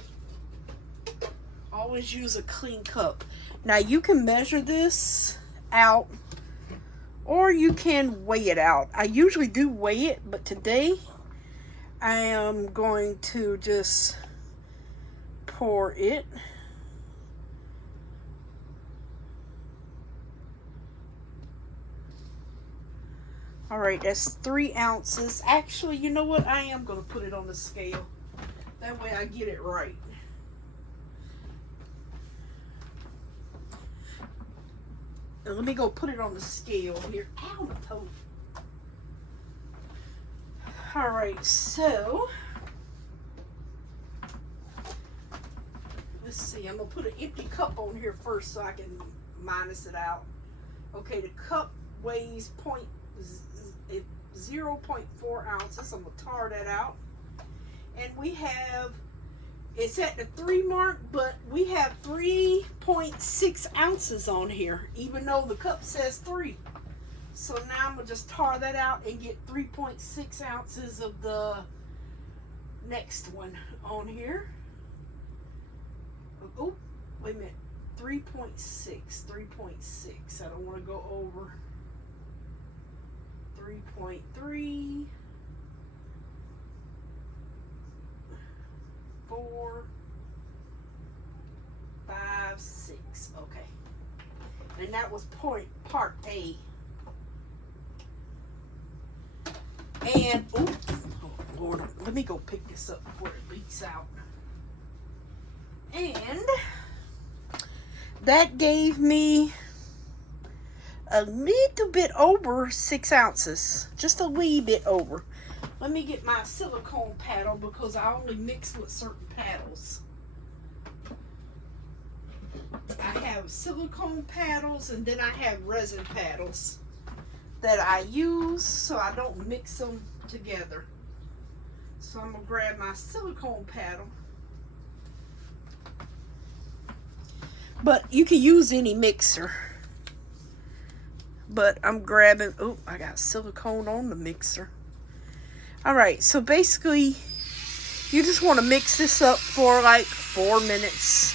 Always use a clean cup. Now you can measure this out, or you can weigh it out. I usually do weigh it, but today I am going to just pour it. All right, that's 3 ounces. Actually, you know what? I am going to put it on the scale. That way I get it right. And let me go put it on the scale here. Ow, my toe. All right, so let's see. I'm going to put an empty cup on here first so I can minus it out. Okay, the cup weighs 0.4 ounces. I'm going to tar that out. And we have, it's at the 3 mark, but we have 3.6 ounces on here, even though the cup says 3. So now I'm going to just tar that out and get 3.6 ounces of the next one on here. Oh, wait a minute. 3.6. I don't want to go over. 3.3. 4, 5, 6. Okay. And that was part A. And, oh Lord, let me go pick this up before it leaks out. And that gave me a little bit over 6 ounces. Just a wee bit over. Let me get my silicone paddle because I only mix with certain paddles. I have silicone paddles and then I have resin paddles that I use so I don't mix them together. So I'm going to grab my silicone paddle. But you can use any mixer. But I'm grabbing, oh, I got silicone on the mixer. Alright, so basically, you just want to mix this up for like 4 minutes.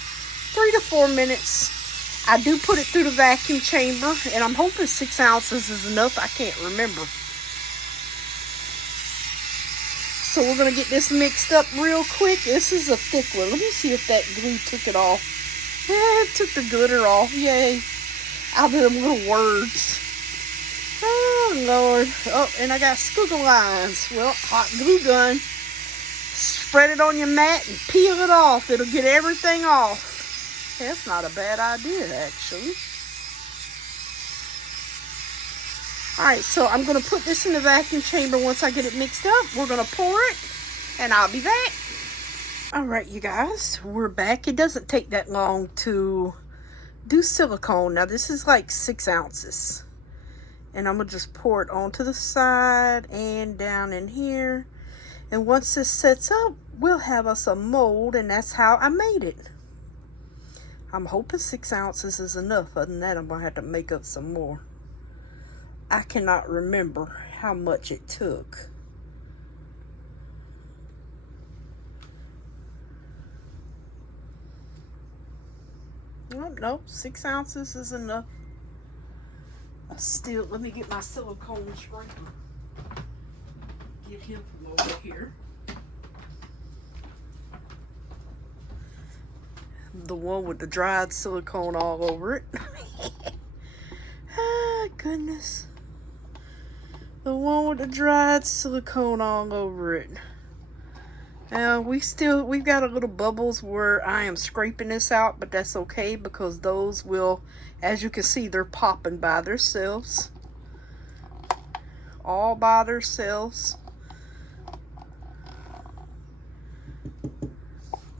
3 to 4 minutes. I do put it through the vacuum chamber, and I'm hoping 6 ounces is enough. I can't remember. So we're going to get this mixed up real quick. This is a thick one. Let me see if that glue took it off. Yeah, it took the glitter off. Yay. Out of them little words. Oh, Lord. Oh, and I got squiggle lines. Well, hot glue gun. Spread it on your mat and peel it off. It'll get everything off. That's not a bad idea, actually. Alright, so I'm going to put this in the vacuum chamber once I get it mixed up. We're going to pour it, and I'll be back. Alright, you guys. We're back. It doesn't take that long to do silicone. Now, this is like 6 ounces. And I'm going to just pour it onto the side and down in here. And once this sets up, we'll have us a mold, and that's how I made it. I'm hoping 6 ounces is enough. Other than that, I'm going to have to make up some more. I cannot remember how much it took. Oh, no, 6 ounces is enough. Still, let me get my silicone scraper. Get him from over here. The one with the dried silicone all over it. Ah, goodness. The one with the dried silicone all over it. Now, we've got a little bubbles where I am scraping this out, but that's okay because those will, as you can see, they're popping by themselves. All by themselves.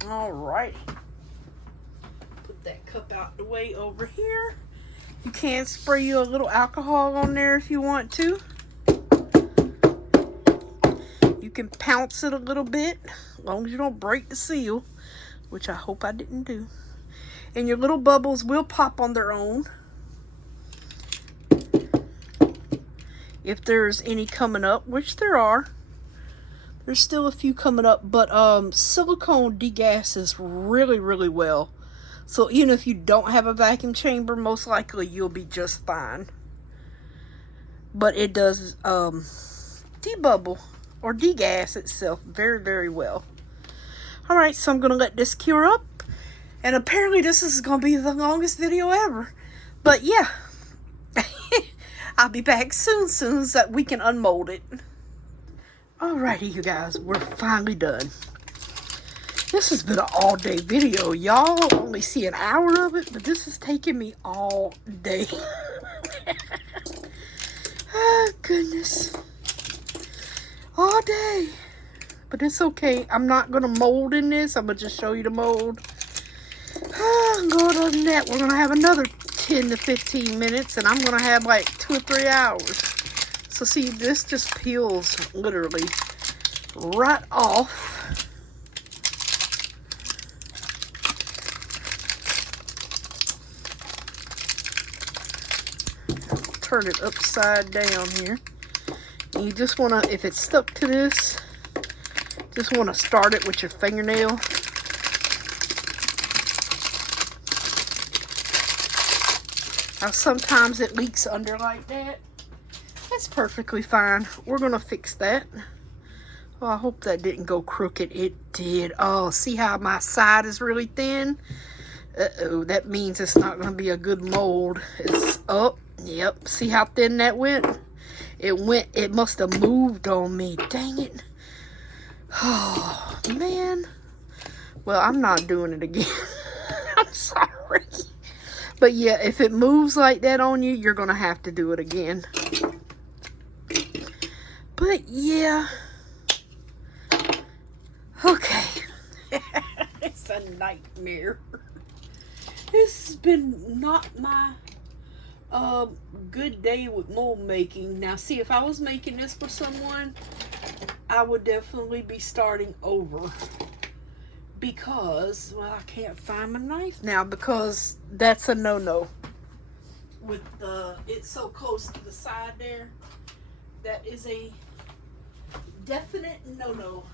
Alrighty. Put that cup out the way over here. You can spray you a little alcohol on there if you want to. You can pounce it a little bit, as long as you don't break the seal, which I hope I didn't do. And your little bubbles will pop on their own. If there's any coming up, which there are. There's still a few coming up, but silicone degasses really, really well. So even if you don't have a vacuum chamber, most likely you'll be just fine. But it does debubble or degas itself very, very well. Alright, so I'm going to let this cure up. And apparently this is going to be the longest video ever. But yeah, I'll be back soon as that we can unmold it. Alrighty, you guys, we're finally done. This has been an all-day video. Y'all only see an hour of it, but this is taking me all day. Oh, goodness. All day. But it's okay. I'm not going to mold in this. I'm going to just show you the mold. Lord, other than that, we're going to have another 10 to 15 minutes, and I'm going to have like 2 or 3 hours. So see, this just peels literally right off. Turn it upside down here. And you just want to, if it's stuck to this, just want to start it with your fingernail. Now sometimes it leaks under like that. That's perfectly fine. We're going to fix that. Oh, I hope that didn't go crooked. It did. Oh, see how my side is really thin? Uh-oh, that means it's not going to be a good mold. It's up. Yep. See how thin that went? It must have moved on me. Dang it. Oh, man. Well, I'm not doing it again. I'm sorry. But yeah, if it moves like that on you, you're going to have to do it again. But yeah. Okay. It's a nightmare. This has been not my good day with mold making. Now see, if I was making this for someone, I would definitely be starting over. Because, well, I can't find my knife now because that's a no-no. With it's so close to the side there. That is a definite no-no.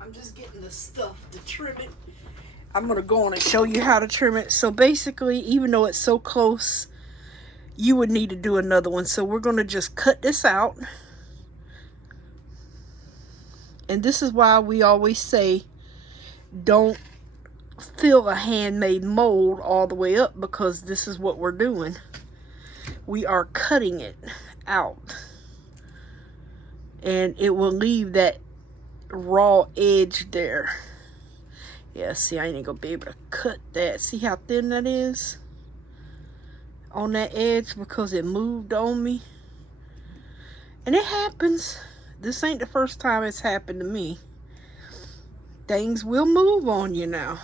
I'm just getting the stuff to trim it. I'm going to go on and show you how to trim it. So basically, even though it's so close, you would need to do another one. So we're going to just cut this out. And this is why we always say, don't fill a handmade mold all the way up, because this is what we're doing. We are cutting it out. And it will leave that raw edge there. Yeah, see, I ain't gonna be able to cut that. See how thin that is on that edge because it moved on me. And it happens. This ain't the first time it's happened to me. Things will move on you now.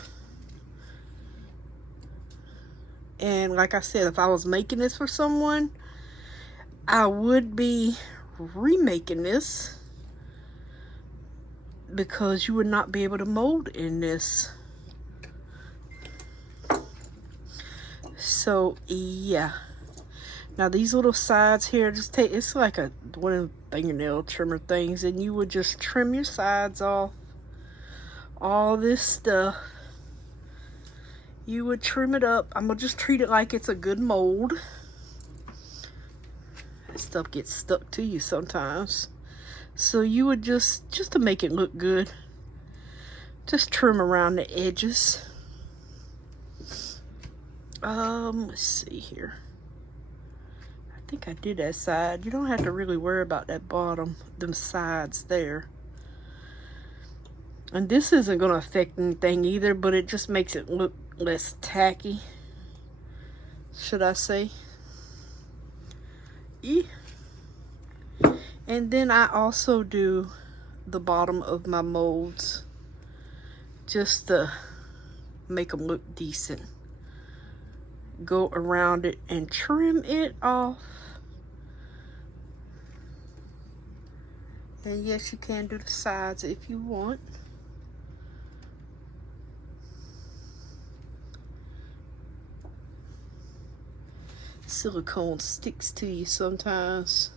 And like I said, if I was making this for someone, I would be remaking this, because you would not be able to mold in this. So yeah. Now these little sides here, just take, it's like a one of the fingernail trimmer things, and you would just trim your sides off. All this stuff, you would trim it up. I'm gonna just treat it like it's a good mold. That stuff gets stuck to you sometimes. So you would just to make it look good, just trim around the edges. Let's see here. I think I did that side. You don't have to really worry about that bottom, them sides there. And this isn't going to affect anything either, but it just makes it look less tacky, should I say. And then I also do the bottom of my molds just to make them look decent. Go around it and trim it off. And yes, you can do the sides if you want. Silicone sticks to you sometimes.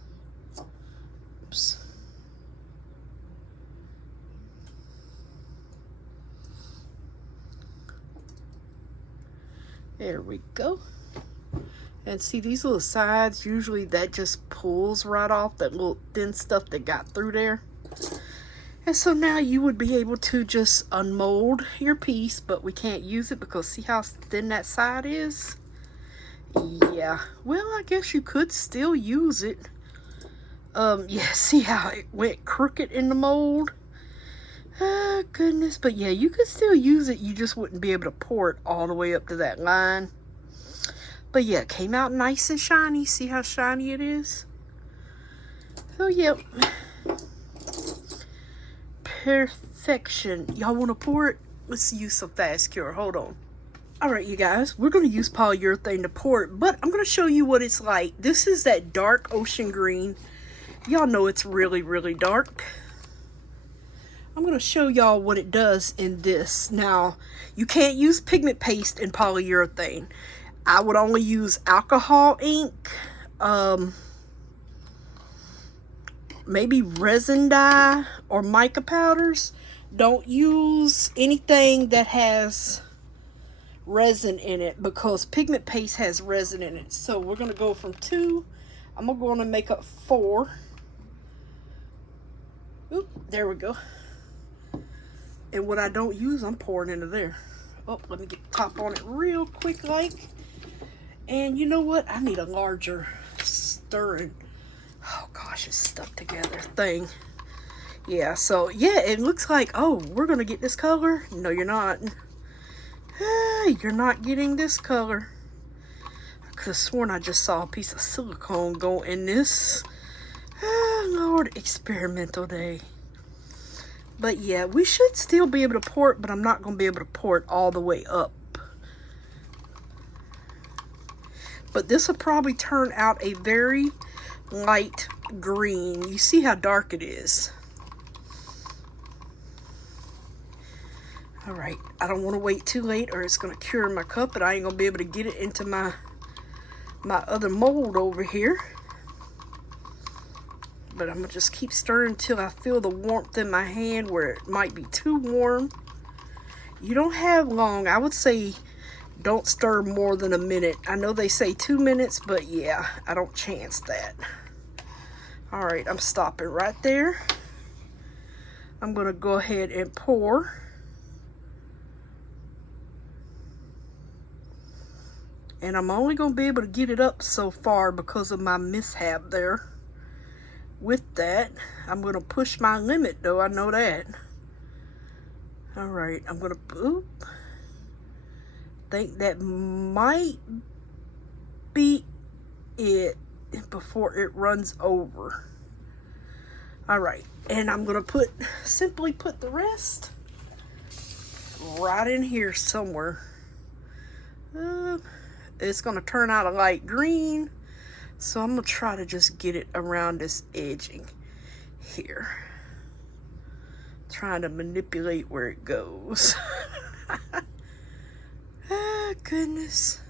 Oops. There we go. And see these little sides, usually that just pulls right off that little thin stuff that got through there. And so now you would be able to just unmold your piece, but we can't use it because see how thin that side is? Yeah, well, I guess you could still use it. Yeah, see how it went crooked in the mold? Oh, goodness. But yeah, you could still use it. You just wouldn't be able to pour it all the way up to that line. But yeah, it came out nice and shiny. See how shiny it is? Oh, yep. Perfection. Y'all want to pour it? Let's use some fast cure. Hold on. Alright, you guys, we're going to use polyurethane to pour it, but I'm going to show you what it's like. This is that dark ocean green. Y'all know it's really, really dark. I'm going to show y'all what it does in this. Now, you can't use pigment paste in polyurethane. I would only use alcohol ink, maybe resin dye or mica powders. Don't use anything that has resin in it because pigment paste has resin in it. So we're going to go from 2. I'm going to make up 4. Oop, there we go. And what I don't use, I'm pouring into there. Oh, let me get the top on it real quick like. And you know what? I need a larger stirring, oh gosh, it's stuck together thing. Yeah, so yeah, it looks like, oh, we're going to get this color. No, you're not. You're not getting this color. I could have sworn I just saw a piece of silicone go in this. Lord, experimental day. But yeah, we should still be able to pour it, but I'm not going to be able to pour it all the way up. But this will probably turn out a very light green. You see how dark it is. Alright, I don't want to wait too late or it's going to cure my cup and I ain't going to be able to get it into my other mold over here. But I'm going to just keep stirring until I feel the warmth in my hand where it might be too warm. You don't have long. I would say don't stir more than a minute. I know they say 2 minutes, but yeah, I don't chance that. Alright, I'm stopping right there. I'm going to go ahead and pour. And I'm only going to be able to get it up so far because of my mishap there. With that, I'm going to push my limit though, I know that. Alright, I'm going to, oop. Think that might be it before it runs over. Alright, and I'm going to simply put the rest right in here somewhere. It's going to turn out a light green. So I'm going to try to just get it around this edging here. Trying to manipulate where it goes. Oh, goodness.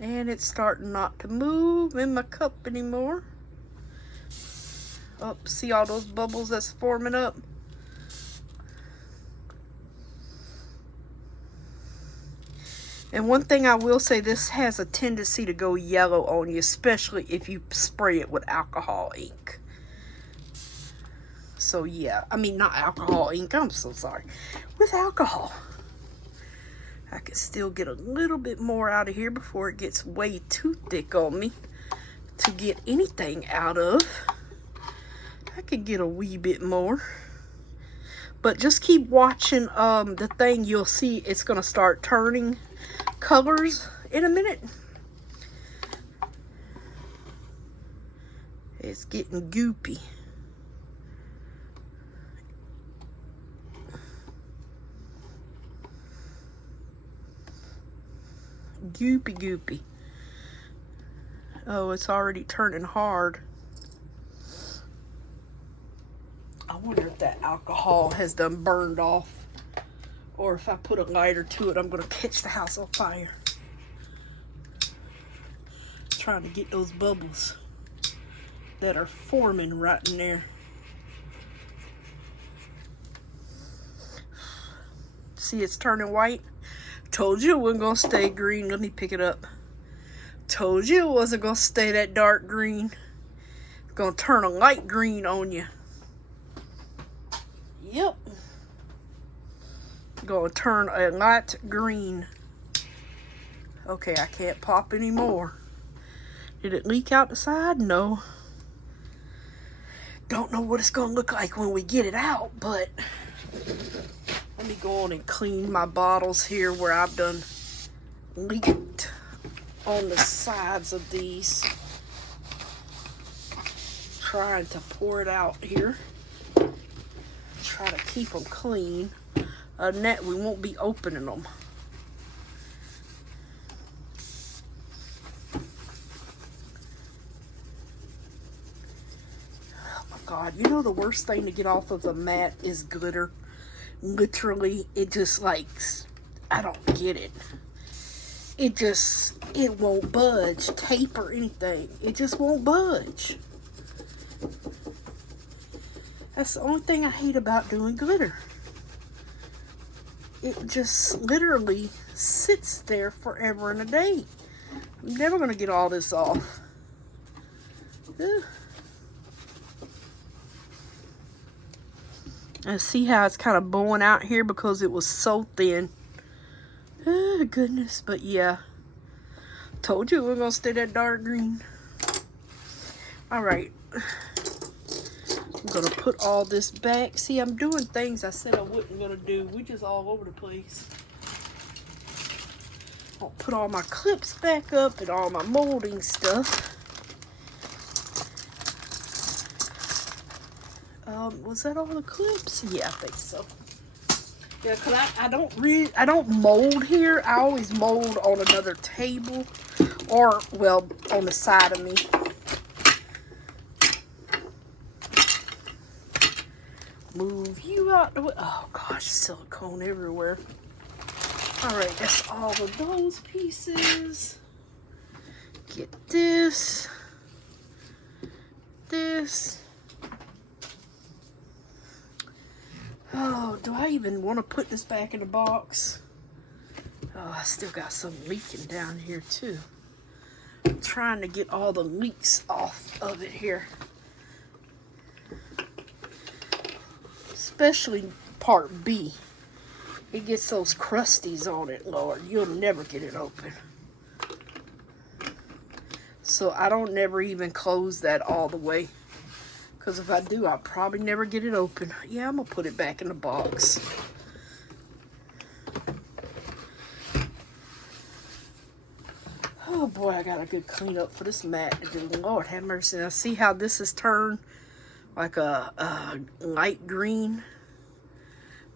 And it's starting not to move in my cup anymore. Oh, see all those bubbles that's forming up? And one thing I will say, this has a tendency to go yellow on you, especially if you spray it with alcohol ink. So yeah, I mean not alcohol ink, I'm so sorry. With alcohol. I can still get a little bit more out of here before it gets way too thick on me to get anything out of. I could get a wee bit more. But just keep watching the thing. You'll see it's going to start turning colors in a minute. It's getting goopy. Goopy. Oh, it's already turning hard. I wonder if that alcohol has done burned off. Or if I put a lighter to it, I'm going to catch the house on fire. Trying to get those bubbles that are forming right in there. See, it's turning white. Told you it wasn't going to stay green. Let me pick it up. Told you it wasn't going to stay that dark green. It's going to turn a light green on you. Yep. Going to turn a light green. Okay, I can't pop anymore. Did it leak out the side? No. Don't know what it's going to look like when we get it out, but let me go on and clean my bottles here where I've done leaked on the sides of these. Trying to pour it out here. Try to keep them clean. Net, we won't be opening them. Oh my God, you know the worst thing to get off of the mat is glitter. Literally, it just like, I don't get it. It won't budge, tape or anything. It just won't budge. That's the only thing I hate about doing glitter. It just literally sits there forever and a day. I'm never going to get all this off. Ugh. And see how it's kind of bowing out here because it was so thin. Oh, goodness. But yeah. Told you we were going to stay that dark green. Alright. I'm going to put all this back. See, I'm doing things I said I wasn't going to do. We just all over the place. I'll put all my clips back up and all my molding stuff. Was that all the clips? Yeah, I think so. Yeah, because I don't mold here. I always mold on another table or, well, on the side of me. Move you out the way. Oh gosh, silicone everywhere. Alright, that's all of those pieces. Get this. This. Oh, do I even want to put this back in the box? Oh, I still got some leaking down here too. I'm trying to get all the leaks off of it here. Especially part B. It gets those crusties on it, Lord. You'll never get it open. So I don't never even close that all the way. Because if I do, I'll probably never get it open. Yeah, I'm going to put it back in the box. Oh boy, I got a good cleanup for this mat to do. Lord have mercy. Now see how this is turned like a light green.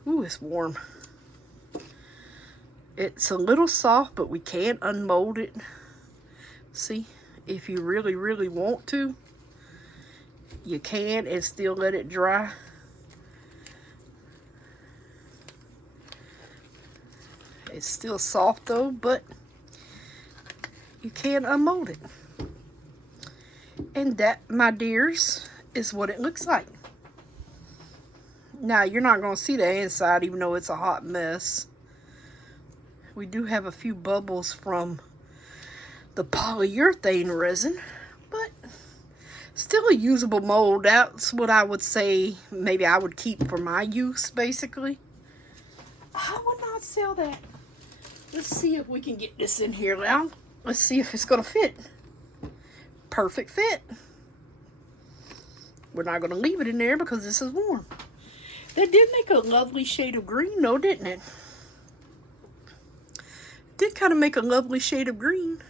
Ooh, it's warm. It's a little soft, but we can unmold it. See, if you really, really want to, you can and still let it dry. It's still soft though, but you can unmold it. And that, my dears, is what it looks like. Now, you're not going to see the inside, even though it's a hot mess. We do have a few bubbles from the polyurethane resin, but still a usable mold. That's what I would say maybe I would keep for my use, basically. I would not sell that. Let's see if we can get this in here now. Let's see if it's going to fit. Perfect fit. We're not going to leave it in there because this is warm. That did make a lovely shade of green though, didn't it? Did kind of make a lovely shade of green.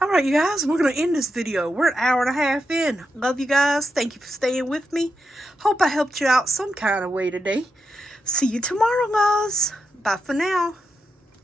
Alright, you guys, we're going to end this video. We're an hour and a half in. Love you guys. Thank you for staying with me. Hope I helped you out some kind of way today. See you tomorrow, guys. Bye for now.